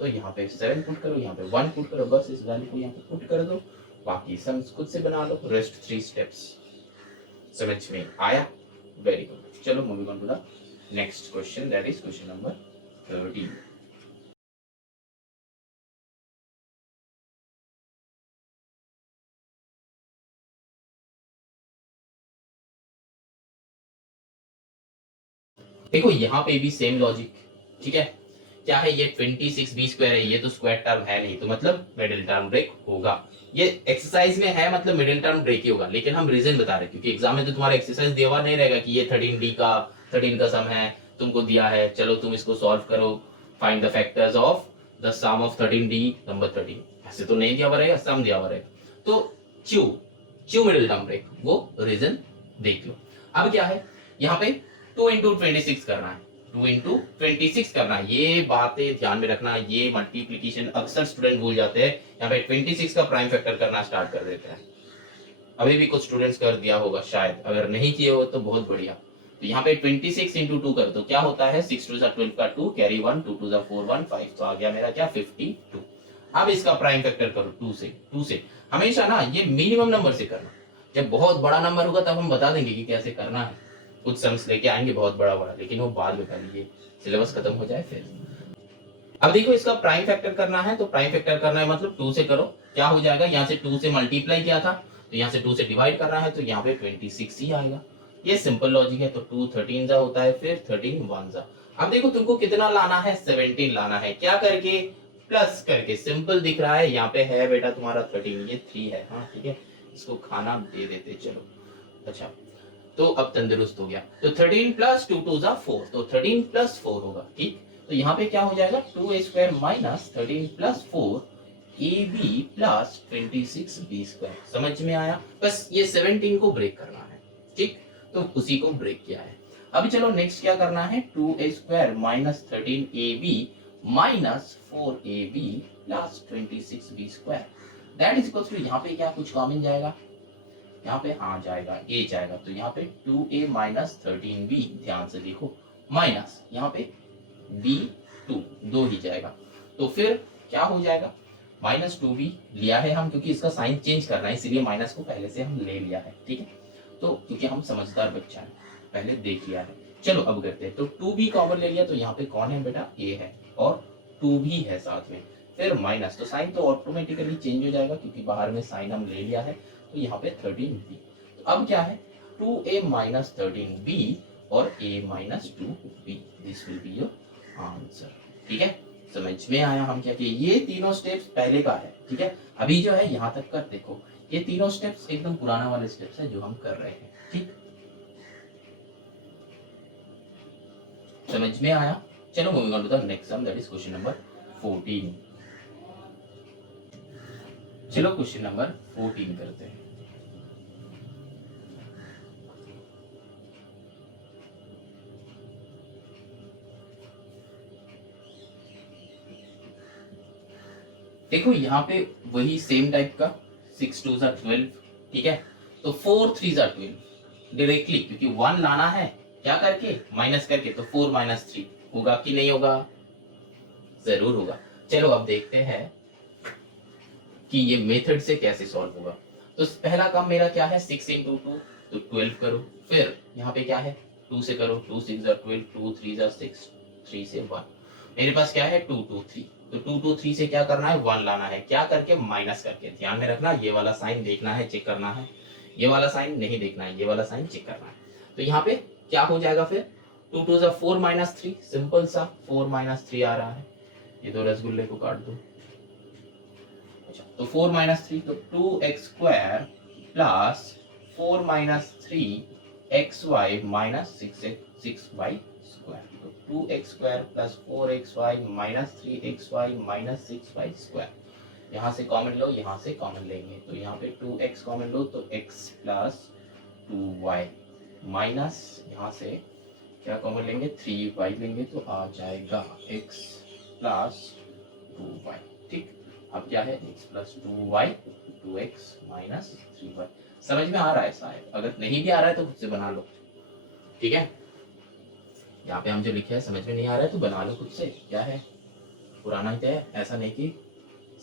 तो यहाँ पे 7 पुट करो, यहाँ पे 1 पुट करो, बस इस वैल्यू को यहाँ पे पुट कर दो, बाकी सम्स खुद से बना लो, रेस्ट 3 स्टेप्स। समझ में आया? Very good. चलो moving on to the next question, that is question number 13। देखो यहाँ पे भी सेम लॉजिक, ठीक है। क्या है ये 26 b स्क्वायर है, ये तो स्क्वायर टर्म है नहीं, तो मतलब मिडिल टर्म ब्रेक होगा। ये एक्सरसाइज में है मतलब मिडिल टर्म ब्रेक ही होगा, लेकिन हम रीजन बता रहे हैं क्योंकि एग्जाम में तो तुम्हारा एक्सरसाइज दिया हुआ नहीं रहेगा कि ये 13 का सम है, तुमको दिया है चलो तुम इसको सॉल्व करो, find the factors of the sum of 13d number 13, ऐसे तो नहीं दिया हुआ रहेगा, सम दिया हुआ रहेगा। तो क्यों क्यों मिडिल टर्म ब्रेक, वो रीजन देख लो। अब क्या है, यहाँ पे 2 इंटू 26 करना है, 2 इंटू 26 करना है, ये बातें ध्यान में रखना। ये मल्टीप्लीकेशन अक्सर स्टूडेंट भूल जाते हैं, यहाँ पे 26 का प्राइम फैक्टर करना स्टार्ट कर देते हैं। अभी भी कुछ स्टूडेंट्स कर दिया होगा शायद, अगर नहीं किए हो तो बहुत बढ़िया। तो यहाँ पे 26 इंटू 2 कर दो, क्या होता है 6 2 12 का 2, कैरी 1, 2 2 4 1 5, तो आ गया मेरा क्या 52। अब इसका प्राइम फैक्टर करो 2 से। हमेशा ना ये मिनिमम नंबर से करना, जब बहुत बड़ा नंबर होगा तब हम बता देंगे कि कैसे करना है, कुछ सम्स लेके आएंगे बहुत बड़ा बड़ा, लेकिन वो बाद में कर लीजिए, सिलेबस खत्म हो जाए फिर। अब देखो इसका प्राइम फैक्टर करना है, तो प्राइम फैक्टर करना है मतलब 2 से करो, क्या हो जाएगा, यहाँ से 2 से मल्टीप्लाई किया था तो यहाँ से 2 से डिवाइड करना है, तो यहाँ पे 26 ही आएगा। ये सिंपल लॉजिक है। तो 2 13 जा होता है, फिर 13 1 जा। अब देखो तुमको कितना लाना है, 17 लाना है, क्या करके, प्लस करके। सिंपल दिख रहा है, यहाँ पे है बेटा तुम्हारा 13, ये 3 है, हाँ ठीक है, इसको खाना दे देते चलो। अच्छा तो अब तंदुरुस्त हो गया। तो 13 प्लस 2 2 जा 4, तो 13 प्लस 4 होगा, ठीक। तो यहाँ पे क्या हो जाएगा 2a square minus 13 plus 4 ab plus 26b square. समझ में आया? बस ये 17 को ब्रेक करना है, ठीक, तो उसी को ब्रेक किया है। अब चलो नेक्स्ट क्या करना है, 2a square minus 13ab minus 4ab plus 26b square, that is equal to, यहाँ पे क्या कुछ कॉमन जाएगा, यहाँ पे हाँ जाएगा, a जाएगा, तो यहाँ पे 2a माइनस 13b, ध्यान से देखो, माइनस यहाँ पे b2, 2 ही जाएगा, तो फिर क्या हो जाएगा, माइनस 2b लिया है हम क्योंकि इसका साइन चेंज करना है, इसलिए माइनस को पहले से हम ले लिया है, ठीक है। तो क्योंकि हम समझदार बच्चा है, पहले देख लिया है। चलो अब करते हैं, तो 2b कॉमन ले लिया, तो यहाँ पे कौन है बेटा, a है, और 2 भी है साथ में, फिर माइनस, तो साइन तो ऑटोमेटिकली चेंज हो जाएगा क्योंकि बाहर में साइन हम ले लिया है, तो यहाँ पे 13b। तो अब क्या है 2a माइनस 13b और a minus 2b, this will be your answer, ठीक है। समझ में आया हम क्या किए, ये तीनों स्टेप्स पहले का है, ठीक है। अभी जो है यहाँ तक कर देखो, ये तीनों स्टेप्स एकदम पुराना वाले स्टेप्स है जो हम कर रहे हैं, ठीक। समझ में आया? चलो moving on to the next sum, that is question number 14। चलो क्वेश्चन नंबर 14 करते हैं। देखो यहाँ पे वही सेम टाइप का 6 2 12, ठीक है। तो 4 3 12 डायरेक्टली, क्योंकि 1 लाना है क्या करके, माइनस करके, तो 4 माइनस 3 होगा कि नहीं होगा, जरूर होगा। चलो अब देखते हैं कि ये मेथड से कैसे सॉल्व होगा। तो पहला काम मेरा क्या है, 6 इंटू 2 तो 12 करो, फिर यहाँ पे क्या है 2 से करो, 2 6 12, 2 3 6, 3 से 1, मेरे पास क्या है 2 2 3, तो 2 2 3 से क्या करना है 1 लाना है, क्या करके माइनस करके। ध्यान में रखना ये वाला साइन देखना है, चेक करना है, ये वाला साइन नहीं देखना है, ये वाला साइन चेक करना है। तो यहाँ पे क्या हो जाएगा फिर 2 2 4 माइनस 3, सिंपल सा 4 माइनस 3 आ रहा है, ये दो रसगुल्ले को काट दो। अच्छा तो 4 माइनस 3 तो 2x square plus 4 minus 3xy minus 6y square, तो 2x square plus 4xy minus 3xy minus 6y square. यहाँ से कॉमन लो, यहाँ से कॉमन लेंगे, तो यहाँ पे 2x कॉमन लो तो x प्लस 2y माइनस यहाँ से क्या कॉमन लेंगे 3y लेंगे तो आ जाएगा x प्लस 2y। ठीक, अब क्या है x plus 2y, 2x minus 3y। समझ में आ रहा है शायद, अगर नहीं भी आ रहा है तो खुद से बना लो, ठीक है। यहाँ पे हम जो लिखे हैं समझ में नहीं आ रहा है तो बना लो खुद से, क्या है पुराना ही तो है, ऐसा नहीं कि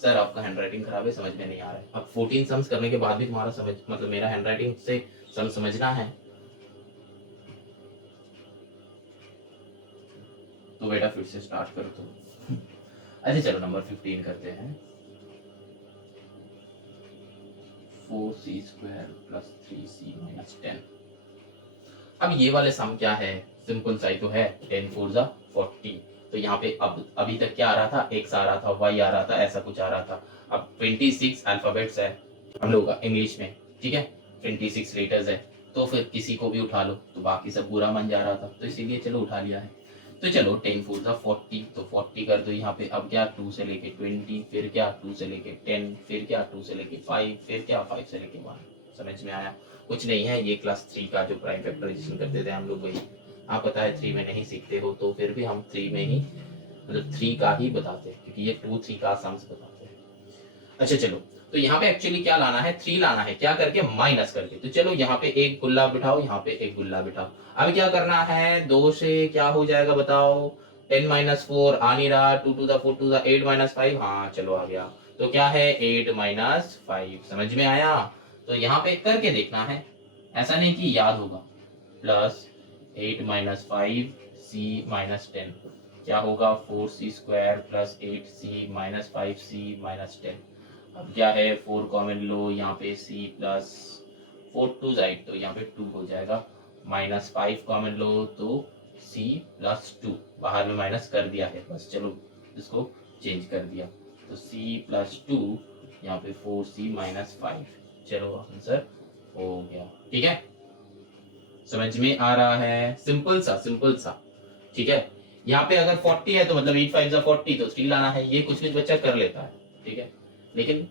सर आपका हैंडराइटिंग खराब है समझ में नहीं आ रहा है। अब 14 सम्स करने के बाद भी तुम्हारा समझ मतलब मेरा हैंडराइटिंग से सम समझना है तो बेटा फिर से स्टार्ट करो तो। अच्छा चलो नंबर 15 करते हैं, 4c square plus 3c minus 10। अब ये वाले सम क्या है, सिंपल सा ही तो है, 10 4 जा 40। तो यहाँ पे अब अभी तक क्या आ रहा था, x आ रहा था, y आ रहा था, ऐसा कुछ आ रहा था। अब 26 अल्फाबेट्स है हम लोग का इंग्लिश में, ठीक है, 26 लेटर्स है, तो फिर किसी को भी उठा लो तो बाकी सब बुरा मन जा रहा था, तो इसीलिए चलो उठा लिया है। तो चलो 10 4 जा 40, तो 40 कर दो यहाँ पे। अब क्या 2 से लेके 20, फिर क्या 2 से लेके 10, फिर क्या 2 से लेके 5, फिर क्या 5 से लेके 1। समझ में आया? कुछ नहीं है, ये क्लास 3 का जो प्राइम फैक्टराइजेशन करते थे हम लोग वही। आप पता है 3 में नहीं सीखते हो तो फिर भी हम 3 में ही मतलब 3 का ही बताते हैं, क्योंकि ये 2 3 का सम्स बताते हैं। अच्छा चलो, तो यहाँ पे एक्चुअली क्या लाना है, 3 लाना है, क्या करके माइनस करके। तो चलो यहाँ पे एक गुल्ला बिठाओ, यहाँ पे एक गुल्ला बिठाओ। अब क्या करना है, 2 से क्या हो जाएगा बताओ, 10 माइनस 4 आ नहीं रहा, 2 to the 4 to the 8 minus 5, हाँ चलो आ गया। तो क्या है 8 माइनस 5, समझ में आया? तो यहाँ पे करके देखना है, ऐसा नहीं कि याद होगा। प्लस 8 माइनस 5 सी माइनस 10, क्या होगा 4c square plus 8c minus 5c minus 10। अब क्या है 4 कॉमन लो, यहाँ पे c प्लस 4 टू जाइड तो यहाँ पे 2 हो जाएगा, माइनस 5 कॉमन लो तो c प्लस 2, बाहर में माइनस कर दिया है बस, चलो इसको चेंज कर दिया, तो c प्लस 2 यहाँ पे 4c माइनस 5। चलो आंसर हो गया, ठीक है, समझ में आ रहा है? सिंपल सा सिंपल सा, ठीक है। यहाँ पे अगर 40 है तो मतलब 8 5 जा 40, तो 3 लाना है, ये कुछ कुछ बच्चा कर लेता है, ठीक है। लेकिन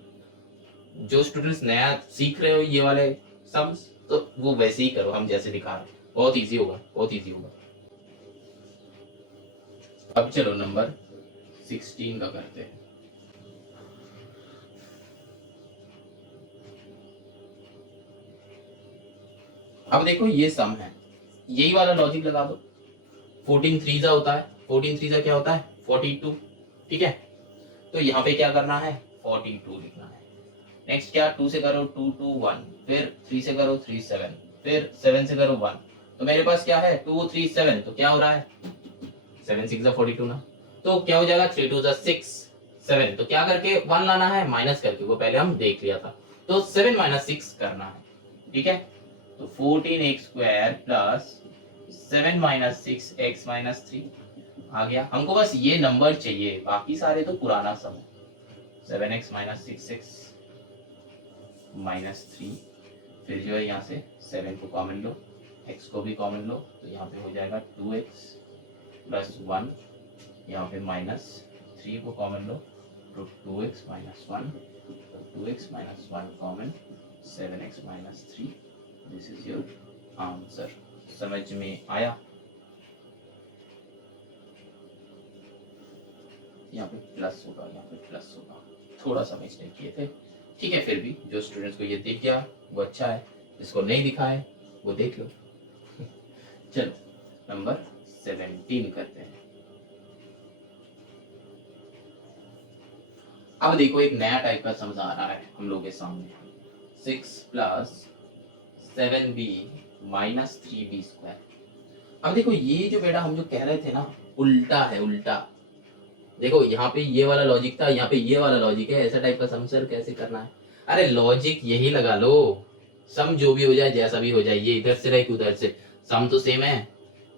जो स्टूडेंट्स नया सीख रहे हो ये वाले सम्स, तो वो वैसे ही करो हम जैसे दिखा रहे हैं, बहुत इजी होगा, बहुत इजी होगा। अब चलो नंबर 16 का करते हैं। अब देखो ये सम है, यही वाला लॉजिक लगा दो। 14 3 जा होता है, 14 3 जा क्या होता है 42, ठीक है। तो यहाँ पे क्या करना है 42 लिखना है। नेक्स्ट क्या 2 से करो 2 2 1, फिर 3 से करो 3 7, फिर 7 से करो 1, तो मेरे पास क्या है 2 3 7, तो क्या हो रहा है 7 6 42 ना, तो क्या हो जाएगा 3 2 6 7, तो क्या करके 1 लाना है माइनस करके, वो पहले हम देख लिया था, तो 7 माइनस 6 करना है, ठीक है। तो 14 x square plus 7 minus 6 x minus 3 आ गया। हमको बस ये नंबर चाहिए, बाकी सारे तो पुराना सम है। 7x माइनस 6x माइनस 3, फिर जो है यहाँ से 7 को कॉमन लो, x को भी कॉमन लो, तो यहाँ पे हो जाएगा 2x प्लस 1, यहाँ पे माइनस 3 को कॉमन लो तो 2x माइनस 1, तो 2x minus 1 common, 7x minus 3, this is your answer. समझ में आया? यहाँ पे प्लस होगा, यहाँ पे प्लस होगा, थोड़ा सा मिस्टेक किए थे, ठीक है। फिर भी जो स्टूडेंट्स को ये दिख गया वो अच्छा है, जिसको नहीं दिखा है वो देख लो। चलो नंबर 17 करते हैं। अब देखो एक नया टाइप का समझ आ रहा है हम लोग के सामने, 6 plus 7b minus 3b square. अब देखो ये जो बेटा हम जो कह रहे थे ना, उल्टा है उल्टा। देखो यहाँ पे ये वाला लॉजिक था, यहाँ पे ये वाला लॉजिक है, ऐसा टाइप का सम सर कैसे करना है? अरे लॉजिक यही लगा लो, सम जो भी हो जाए जैसा भी हो जाए, ये इधर से रहे कि उधर से, सम तो सेम है,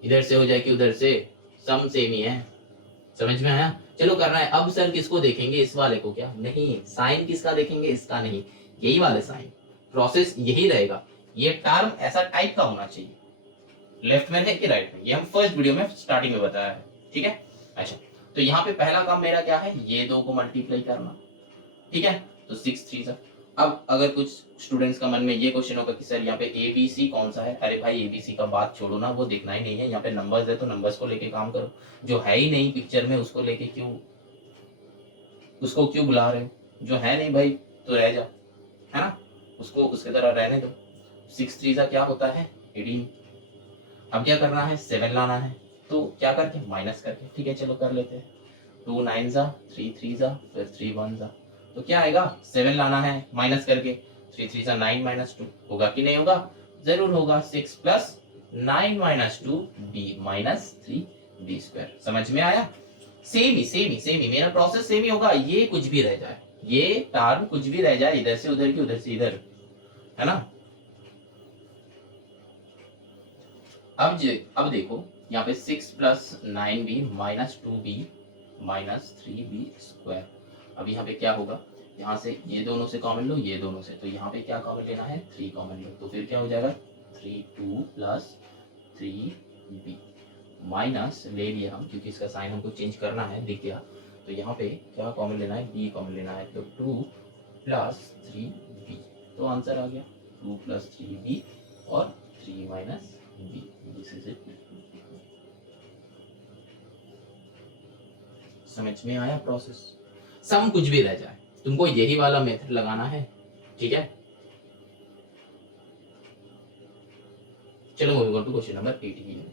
इधर से हो जाए कि उधर से, सम सेम ही है। समझ में आया? चलो करना है। अब सर किसको देखेंगे, इस वाले को क्या? नहीं, साइन किसका देखेंगे, इसका नहीं, यही वाले साइन। प्रोसेस यही रहेगा, ये टर्म ऐसा टाइप का होना चाहिए, लेफ्ट में है कि राइट में, ये हम फर्स्ट वीडियो में स्टार्टिंग में बताया है। ठीक है, अच्छा तो यहाँ पे पहला काम मेरा क्या है, ये दो को मल्टीप्लाई करना। ठीक है, तो 6 3 सा। अब अगर कुछ स्टूडेंट्स का मन में ये क्वेश्चन होगा कि सर यहाँ पे ABC कौन सा है, अरे भाई ABC का बात छोड़ो ना, वो देखना ही नहीं है, यहाँ पे नंबर्स है तो नंबर्स को लेके काम करो, जो है ही नहीं पिक्चर में उसको लेके क्यों, उसको क्यों बुला रहे हो? जो है नहीं भाई तो रह जा, है ना, उसको उसके तरह रहने दो। 6 3 सा क्या होता है, 18। अब क्या करना है, 7 लाना है, तो क्या करके, माइनस करके। ठीक है चलो कर लेते हैं, 2 9 सा, 3 3 सा, फिर 3 1 सा, तो क्या आएगा, 7 लाना है माइनस करके, 3 3 सा 9 माइनस 2, होगा कि नहीं होगा? जरूर होगा। 6 plus 9 minus 2 b minus 3 b square. समझ में आया? सेम ही मेरा प्रोसेस सेम ही होगा, ये कुछ भी रह जाए, ये टर्म कुछ भी रह जाए, इधर से उधर की उधर से इधर, है ना। अब देखो यहाँ पे 6 plus 9b minus 2b minus 3b square. अब यहाँ पे क्या होगा, यहाँ से ये दोनों से कॉमन लो, ये दोनों से, तो यहाँ पे क्या कॉमन लेना है, 3 कॉमन लो, तो फिर क्या हो जाएगा, 3 2 प्लस 3b माइनस ले लिया हम, क्योंकि इसका साइन हमको चेंज करना है, दिख गया। तो यहाँ पे क्या कॉमन लेना है, b कॉमन लेना है, तो 2 प्लस 3b, तो आंसर आ गया 2 प्लस 3b और 3 minus b। This is it. समझ में आया प्रोसेस? सम कुछ भी रह जाए, तुमको यही वाला मेथड लगाना है। ठीक है, चलो moving on to question number 18।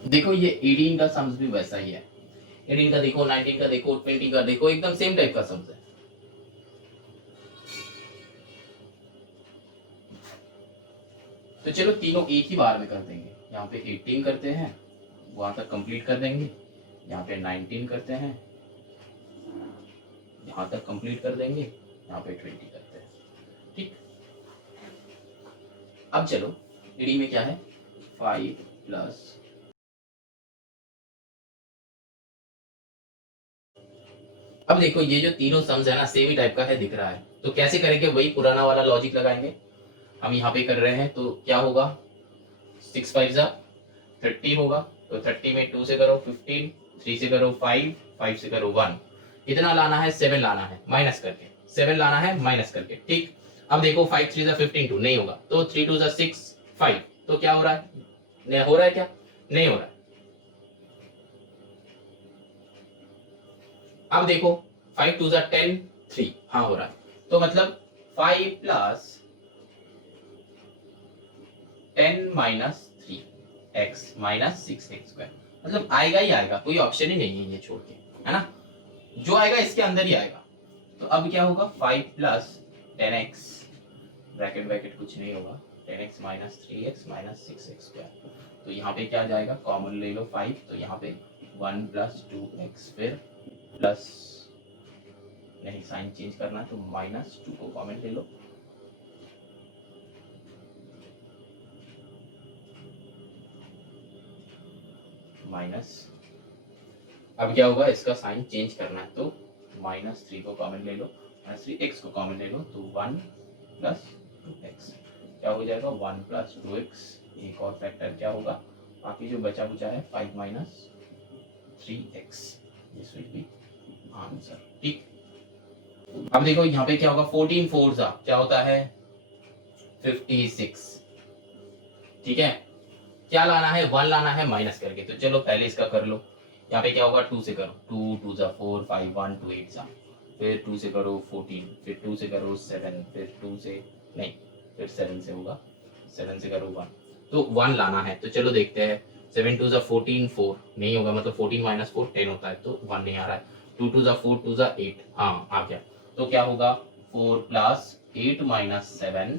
देखो ये 18 का सम्स भी वैसा ही है, 18 का देखो, 19 का देखो, 20 का देखो, एकदम सेम टाइप का सम्स है। तो चलो तीनों एक ही बार में कर देंगे। यहाँ पे 18 करते हैं, वहां तक कंप्लीट कर देंगे, यहाँ पे 19 करते हैं, यहाँ तक कंप्लीट कर देंगे, यहाँ पे 20 करते हैं। ठीक, अब चलो एडी में क्या है, 5 प्लस, अब देखो ये जो तीनों सम्स है ना, सेम ही टाइप का है, दिख रहा है, तो कैसे करेंगे, वही पुराना वाला लॉजिक लगाएंगे। हम यहाँ पे कर रहे हैं तो क्या होगा, 6 5 जा 30 होगा, तो 30 में 2 से करो 15, 3 से करो 5, 5 से करो 1, कितना लाना है, 7 लाना है माइनस करके, 7 लाना है माइनस करके। ठीक, अब देखो 5 3 जा 15, 2 नहीं होगा, तो 3 2 जा 6 5, तो क्या हो रहा है, नहीं हो रहा है, क्या नहीं हो रहा है। अब देखो 5 2 जा 10 3, हाँ हो रहा है, तो मतलब 5 plus 10 minus 3x minus 6x square, मतलब आएगा ही आएगा, कोई ऑप्शन ही नहीं है ये छोड़ के, है ना, जो आएगा इसके अंदर ही आएगा। तो अब क्या होगा, 5 प्लस 10x, ब्रैकेट ब्रैकेट कुछ नहीं होगा, 10x minus 3x minus 6x square, तो यहाँ पे क्या जाएगा, कॉमन ले लो 5, तो यहाँ पे 1 प्लस 2x, फिर प्लस, नहीं साइन चेंज करना है तो माइनस 2 को कॉमन ले लो, माइनस, अब क्या होगा, इसका साइन चेंज करना है तो माइनस 3 को कॉमन ले लो, माइनस 3x को कॉमन ले लो, तो 1 प्लस 2x, क्या हो जाएगा 1 प्लस 2x, एक और फैक्टर क्या होगा, बाकी जो बचा बुचा है 5 minus 3x, this will B answer. ठीक, अब देखो यहाँ पे क्या होगा, 14 4 जा क्या होता है, 56। ठीक है, क्या लाना है, 1 लाना है माइनस करके, तो चलो पहले इसका कर लो। यहाँ पे क्या होगा, 2 से करो, 2 2 जा 4, 5 1 2 8 जा, फिर 2 से करो 14, फिर 2 से करो 7, फिर 2 से नहीं, फिर 7 से होगा, 7 से करो 1, तो 1 लाना है, तो चलो देखते हैं, 7 2 जा 14 4 नहीं होगा, मतलब 14 माइनस 4 10 होता है, तो 1 नहीं आ रहा है, 2 टू जा 4 टू जा 8, हाँ आ गया। तो क्या होगा 4 plus 8 minus 7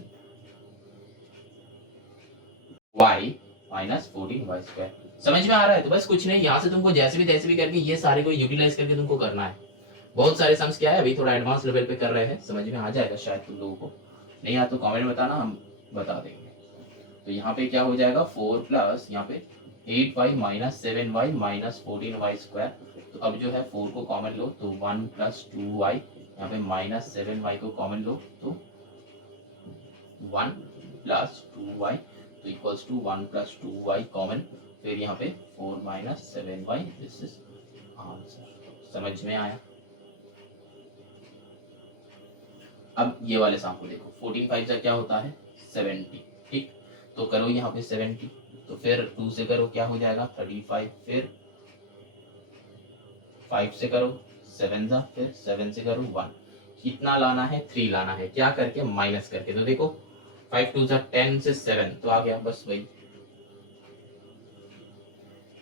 y minus 14 y square. समझ में आ रहा है? तो बस कुछ नहीं, यहाँ से तुमको जैसे भी करके ये सारे को यूटिलाइज करके तुमको करना है। बहुत सारे सम्स क्या है, अभी थोड़ा एडवांस लेवल पे कर रहे हैं, समझ में आ जाएगा शायद तुम लोगों को। नहीं आ तो कमेंट में बताना, हम बता देंगे। तो यहाँ पे क्या हो जाएगा 4 प्लस यहाँ पे 8y minus 7y minus 14y square. तो अब जो है 4 को कॉमन लो तो 1 प्लस 2y, यहाँ पे माइनस 7y को कॉमन लो तो 1 प्लस 2y, तो equals to 1 plus 2y common, फिर यहाँ पे 4 minus 7y, this is answer. समझ में आया? अब ये वाले सम को देखो, 14 5 का क्या होता है 70, ठीक। तो करो यहाँ पे 70, तो फिर 2 से करो क्या हो जाएगा 35, फिर 5 से करो 7 जा, फिर 7 से करो 1। कितना लाना है 3 लाना है, क्या करके माइनस करके। तो देखो 5 2 जा 10 से 7 तो आ गया बस वही।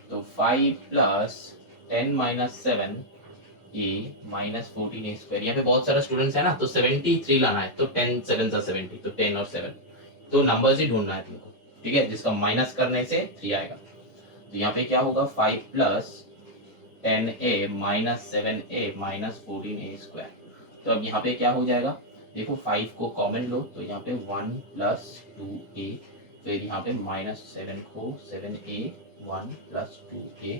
तो 5 प्लस 10 माइनस 7 ए माइनस 14 ए स्क्वायर। यहाँ पे बहुत सारा स्टूडेंट्स है ना, तो 73 लाना है, तो 10 7 जा 70, तो 10 और 7 तो नंबर्स ही ढूंढना है तुमको, ठीक है, जिसका माइनस करने से 3 आएगा। तो यहाँ पे क्या होगा 5 plus 10a minus 7a minus 14a square. तो अब यहाँ पे क्या हो जाएगा, देखो 5 को कॉमन लो तो यहाँ पे 1 प्लस 2a, फिर यहाँ पे माइनस 7 को 7a 1 प्लस 2a,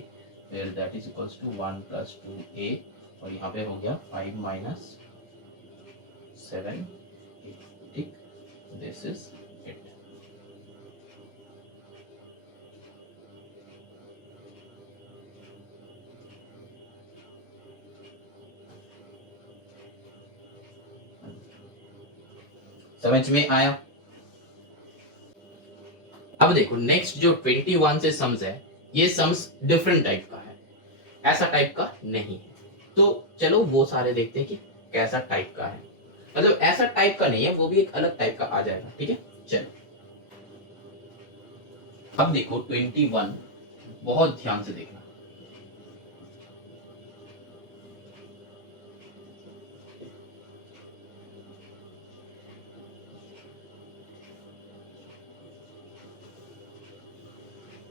फिर that is equals to 1 plus 2a, और यहाँ पे हो गया 5 माइनस 7, ठीक। This is it. समझ में आया? अब देखो नेक्स्ट जो 21 से सम्स है, ये सम्स डिफरेंट टाइप का है, ऐसा टाइप का नहीं है। तो चलो वो सारे देखते हैं कि कैसा टाइप का है, मतलब ऐसा टाइप का नहीं है, वो भी एक अलग टाइप का आ जाएगा, ठीक है। चलो अब देखो 21, बहुत ध्यान से देखना।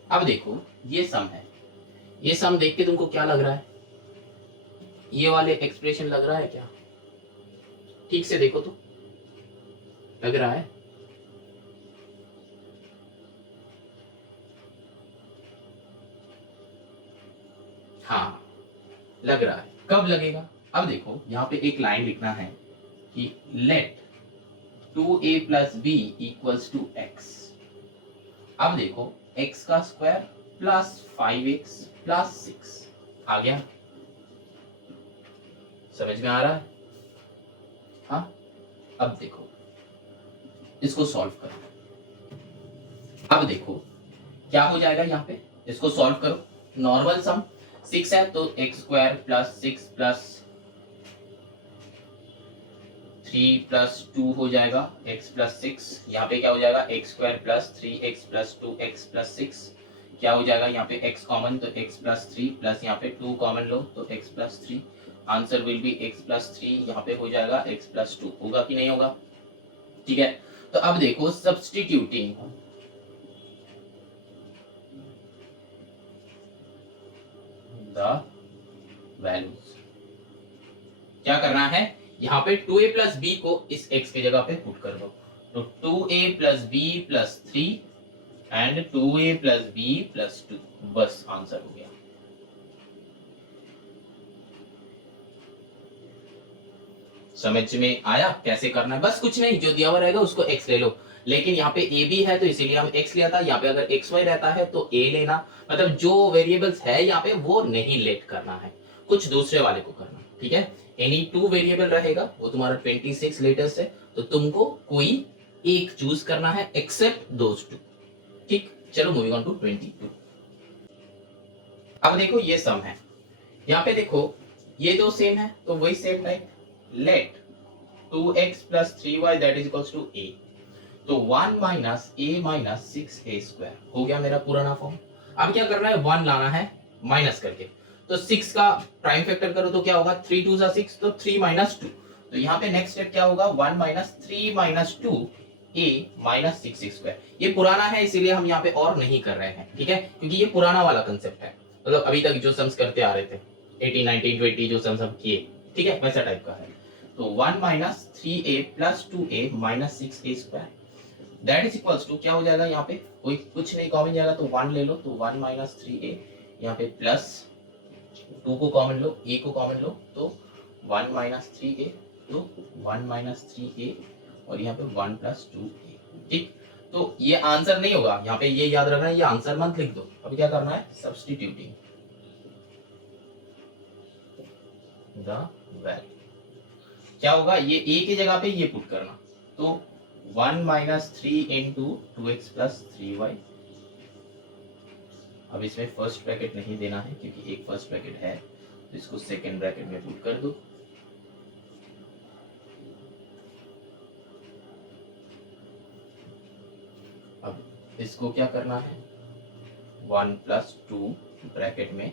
अब देखो ये सम है, ये सम देख के तुमको क्या लग रहा है, ये वाले एक्सप्रेशन लग रहा है क्या? ठीक से देखो तो लग रहा है? हाँ लग रहा है। कब लगेगा? अब देखो यहाँ पे एक लाइन लिखना है कि let 2a plus b equals to x. अब देखो x का स्क्वायर प्लस 5x प्लस 6 आ गया, समझ में आ रहा है? हाँ अब देखो इसको सॉल्व करो। अब देखो क्या हो जाएगा, यहाँ पे इसको सॉल्व करो। नॉर्मल सम 6 है तो x square plus 6 plus 3 plus 2 हो जाएगा x प्लस 6। यहाँ पे क्या हो जाएगा x square plus 3x plus 2x plus 6, क्या हो जाएगा यहाँ पे x कॉमन तो x प्लस 3 प्लस यहाँ पे 2 कॉमन लो तो x plus 3, answer will B x plus 3, यहाँ पे हो जाएगा x प्लस 2। होगा कि नहीं होगा? ठीक है। तो अब देखो सब्स्टिट्यूटिंग, द वैल्यूज, क्या करना है, यहाँ पे 2a प्लस बी को इस x की जगह पे पुट कर दो, तो 2a plus b plus 3 and 2a plus b plus 2, बस आंसर हो गया। समझ में आया कैसे करना है? बस कुछ नहीं, जो दिया हुआ रहेगा उसको x ले लो, लेकिन यहाँ पे a भी है तो इसीलिए हम x लिया था। यहाँ पे अगर xy रहता है तो a लेना, मतलब जो वेरिएबल्स है यहाँ पे वो नहीं लेट करना है, कुछ दूसरे वाले को करना, ठीक है। एनी 2 वेरिएबल रहेगा, वो तुम्हारा 26 लेटर्स है, तो तुमको कोई एक चूज करना है एक्सेप्ट दोज 2, ठीक। चलो मूविंग ऑन टू 22। अब देखो ये सम है, यहाँ पे देखो ये दो सेम है तो वही same type, let 2x plus 3y that is equals to a, तो 1 minus a minus 6a square हो गया मेरा पुराना फॉर्म। अब क्या करना है, 1 लाना है माइनस करके, तो 6 का प्राइम फैक्टर करो तो क्या होगा 3 2 जा 6 तो 3 माइनस 2। तो यहाँ पे नेक्स्ट स्टेप क्या होगा 1 minus 3 minus 2 a minus 6 square. ये पुराना है इसीलिए हम यहाँ पे और नहीं कर रहे हैं, ठीक है, क्योंकि ये पुराना वाला कंसेप्ट है, मतलब अभी तक जो सम्स करते आ रहे थे 18 19 20 जो सम्स हम किए, ठीक है, वैसा टाइप का है। तो 1 minus 3a plus 2a minus 6a square that is equals to क्या हो जाएगा, यहाँ पे कोई कुछ नहीं कॉमन जाएगा तो 1 ले लो, तो 1 माइनस 3a यहाँ पे प्लस 2 को कॉमन लो, a को कॉमन लो तो 1 माइनस 3a, तो 1 माइनस 3a और यहाँ पे 1 प्लस 2a, ठीक। तो ये आंसर नहीं होगा, यहाँ पे ये याद रखना है, ये आंसर मत लिख दो। अभी क्या करना है सब्स्टिट्यूटिंग द वैल्यू, क्या होगा ये a की जगह पे ये पुट करना, तो 1 minus 3 into 2x plus 3y। अब इसमें फर्स्ट ब्रैकेट नहीं देना है क्योंकि एक फर्स्ट ब्रैकेट है, तो इसको सेकेंड ब्रैकेट में पुट कर दो। अब इसको क्या करना है 1 प्लस 2 ब्रैकेट में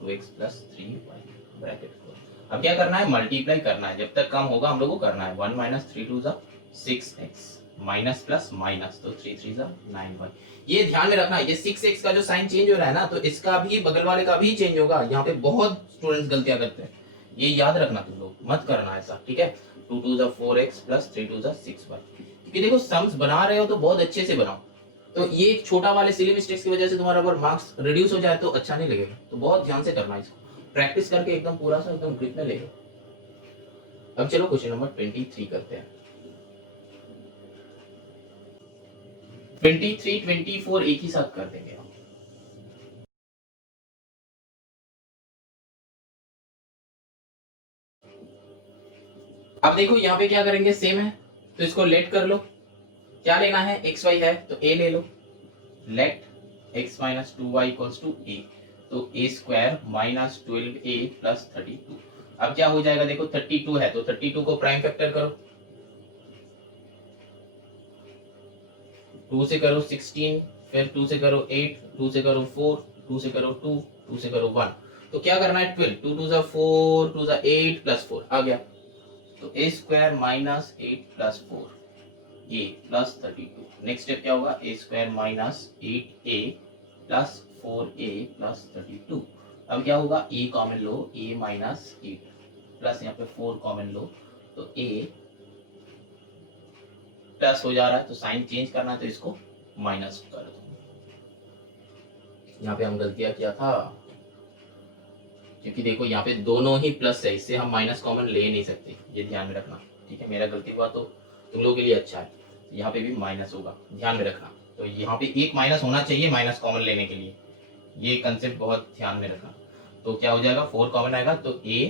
2x प्लस 3y ब्रैकेट को अब क्या करना है मल्टीप्लाई करना है, जब तक कम होगा हम लोग को करना है। 1 माइनस 3 2 जा 6x माइनस प्लस माइनस, तो 3 3 जा 9y। ये ध्यान में रखना, ये 6x का जो साइन चेंज हो रहा है ना, तो इसका भी बगल वाले का भी चेंज होगा। यहाँ पे बहुत स्टूडेंट्स गलतियां करते हैं, ये याद रखना तुम लोग, मत करना ऐसा, ठीक है। 2 2 जा 4x प्लस 3 2 जा 6y, क्योंकि देखो सम्स बना रहे हो तो बहुत अच्छे से बनाओ, तो ये एक छोटा वाले सिली मिस्टेक्स की वजह से तुम्हारा अगर मार्क्स रिड्यूस हो जाए तो अच्छा नहीं लगेगा, तो बहुत ध्यान से करना इसको, प्रैक्टिस करके एकदम पूरा सा एकदम ग्रिप में ले लो। अब चलो क्वेश्चन नंबर 23 करते हैं। 23 24 एक ही साथ कर देंगे हम। अब देखो यहाँ पे क्या करेंगे, सेम है तो इसको लेट कर लो। क्या लेना है एक्स वाई है तो a ले लो, let x minus 2y equals to a, तो a square minus 12a plus 32। अब क्या हो जाएगा देखो 32 है तो 32 को प्राइम फैक्टर करो, 2 से करो 16, फिर 2 से करो 8, 2 से करो 4, 2 से करो 2, 2 से करो 1, तो क्या करना है 12, 2 2 जा 4, 2 जा 8 प्लस 4 आ गया, तो a square minus 8 plus 4 a plus 32। Next step क्या होगा a square minus 8a plus 4a plus 32। अब क्या होगा a common low, a minus 8 plus यहाँ पे 4 कॉमन लो, तो a प्लस हो जा रहा है, तो साइन चेंज करना है तो इसको माइनस कर दो। यहाँ पे हम गलतियां किया था, क्योंकि देखो यहाँ पे दोनों ही प्लस है, इससे हम माइनस कॉमन ले नहीं सकते, ये ध्यान में रखना, ठीक है। मेरा गलती हुआ तो तुम लोगों के लिए अच्छा है, यहाँ पे भी माइनस होगा, ध्यान में रखना। तो यहाँ पे एक माइनस होना चाहिए माइनस कॉमन लेने के लिए, ये कंसेप्ट बहुत ध्यान में रखना। तो क्या हो जाएगा 4 कॉमन आएगा तो a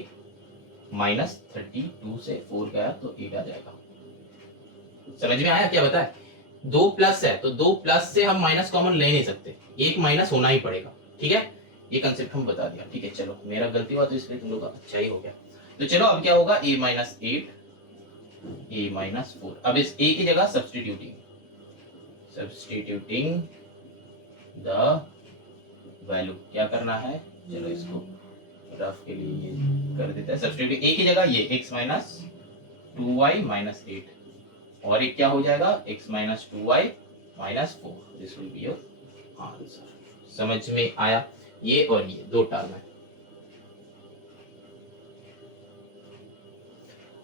माइनस 32 से 4 गया तो 8 आ जाएगा। समझ में आया क्या बताए, 2 प्लस है तो 2 प्लस से हम माइनस कॉमन ले नहीं सकते, एक माइनस होना ही पड़ेगा, ठीक है। ये कंसेप्ट हम बता दिया, ठीक है। चलो मेरा गलती हुआ तो इसलिए तुम लोग का अच्छा ही हो गया। तो चलो अब क्या होगा a माइनस 8 a माइनस 4, अब इस a की जगह सब्स्टिट्यूटिंग द वैल्यू क्या करना है, चलो इसको रफ के लिए कर देते हैं। सब्स्टिट्यूट a की जगह ये x माइनस 2y माइनस 8 और एक क्या हो जाएगा x minus 2y minus 4, this will be your answer. समझ में आया, ये और ये दो टर्म है।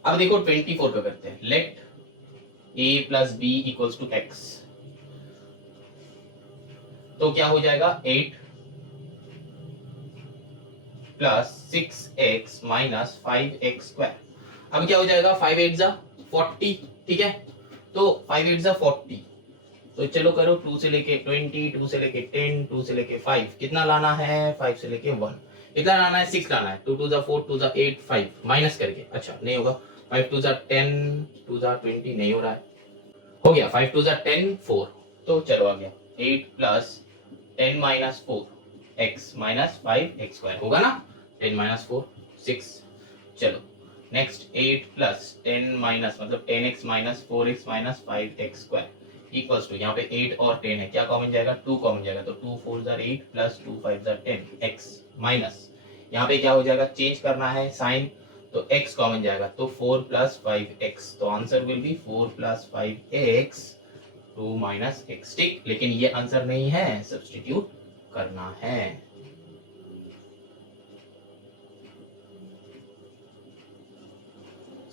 अब देखो 24 का करते हैं, let a plus b equals to x, तो क्या हो जाएगा 8 plus 6x minus 5x square. अब क्या हो जाएगा 5 8 जा 40, ठीक है, तो 5 8 जा 40, तो चलो करो 2 से लेके 20, 2 से लेके 10, 2 से लेके 5, कितना लाना है 5 से लेके 1, कितना लाना है 6 लाना है, 2 2 जा 4, 2 जा 8, 5 माइनस करके, अच्छा नहीं होगा, 5 2 जा 10, 2 जा 20 नहीं हो रहा है, हो गया 5 2 जा 10 4, तो चलो आ गया 8 plus 10 minus 4 x minus 5 x square होगा ना, 10 माइनस 4 6। चलो नेक्स्ट 8 प्लस 10 माइनस मतलब 10x minus 4x minus 5x square equals to, यहाँ पे 8 और 10 है, क्या कॉमन जाएगा 2 कॉमन जाएगा, तो 2 4 जा 8 प्लस 2 5 जा 10 x माइनस यहाँ पे क्या हो जाएगा, चेंज करना है साइन, तो x कॉमन जाएगा, तो 4 प्लस 5x, तो answer will B 4 plus 5x 2 minus x। ठीक, लेकिन ये आंसर नहीं है, सब्स्टिट्यूट करना है।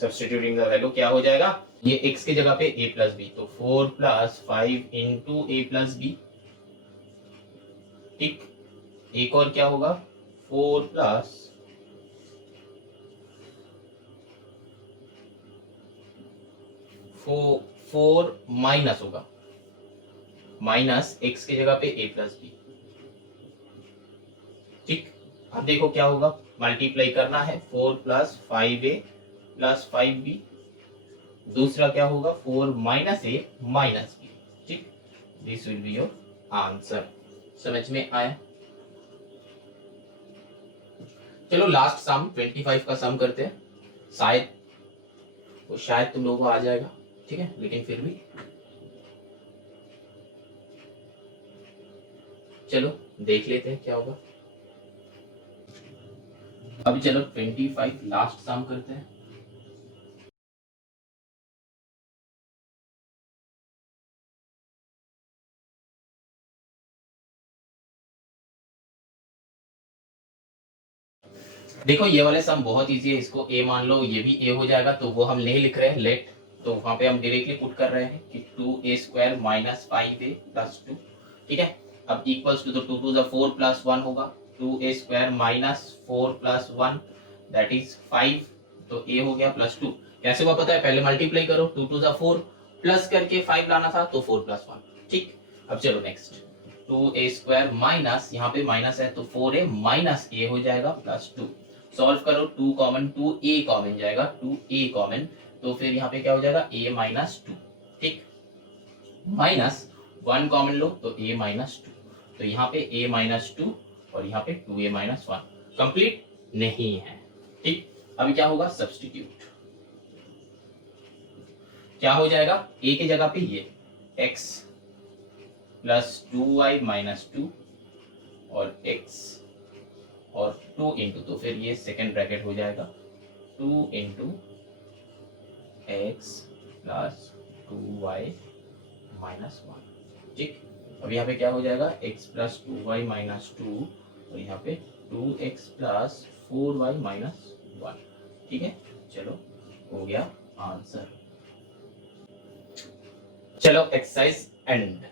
सब्स्टिट्यूटिंग द वैल्यू क्या हो जाएगा, ये x की जगह पे a प्लस बी, तो 4 प्लस 5 इंटू ए प्लस बी। ठीक, एक और क्या होगा, 4 प्लस 4 माइनस होगा, माइनस x की जगह पे a प्लस बी। ठीक, अब देखो क्या होगा, मल्टीप्लाई करना है, 4 प्लस 5a प्लस 5b, दूसरा क्या होगा, 4 माइनस a माइनस b। ठीक, this will be your answer. समझ में आया? चलो लास्ट सम 25 का सम करते हैं, शायद तुम लोगों को आ जाएगा। ठीक है, लेकिन फिर भी चलो देख लेते हैं क्या होगा। अभी चलो 25 लास्ट सम करते हैं। देखो ये वाले सम बहुत इजी है, इसको a मान लो, ये भी a हो जाएगा, तो वो हम नहीं लिख रहे हैं लेट, तो वहां पे हम डायरेक्टली पुट कर रहे हैं कि 2a square minus 5a plus 2। ठीक है, अब इक्वल्स टू, तो 2 टू द 4 प्लस 1 होगा, 2a square minus 4 plus 1 that is 5, तो a हो गया प्लस 2। कैसे हुआ पता है, पहले मल्टीप्लाई करो, 2 टू द 4 प्लस करके 5 लाना था, तो 4 प्लस 1। ठीक, अब चलो नेक्स्ट, 2a स्क्वायर माइनस, यहाँ पे माइनस है तो 4a माइनस a हो जाएगा प्लस 2। सॉल्व करो, 2 कॉमन, 2a कॉमन जाएगा, 2a कॉमन, तो फिर यहाँ पे क्या हो जाएगा, a माइनस 2। ठीक, माइनस 1 कॉमन लो तो a माइनस 2, तो यहाँ पे a माइनस 2 और यहाँ पे 2a माइनस 1 कंप्लीट नहीं है। ठीक, अभी क्या होगा, सब्स्टिट्यूट क्या हो जाएगा, a की जगह पे ये x प्लस 2y माइनस 2 और x और 2 इंटू, तो फिर ये सेकेंड ब्रैकेट हो जाएगा 2 into x plus 2y minus 1। ठीक, अब यहाँ पे क्या हो जाएगा, x प्लस 2y माइनस 2 और यहाँ पे 2x प्लस 4y माइनस 1। ठीक है, चलो हो गया आंसर। चलो एक्सरसाइज एंड।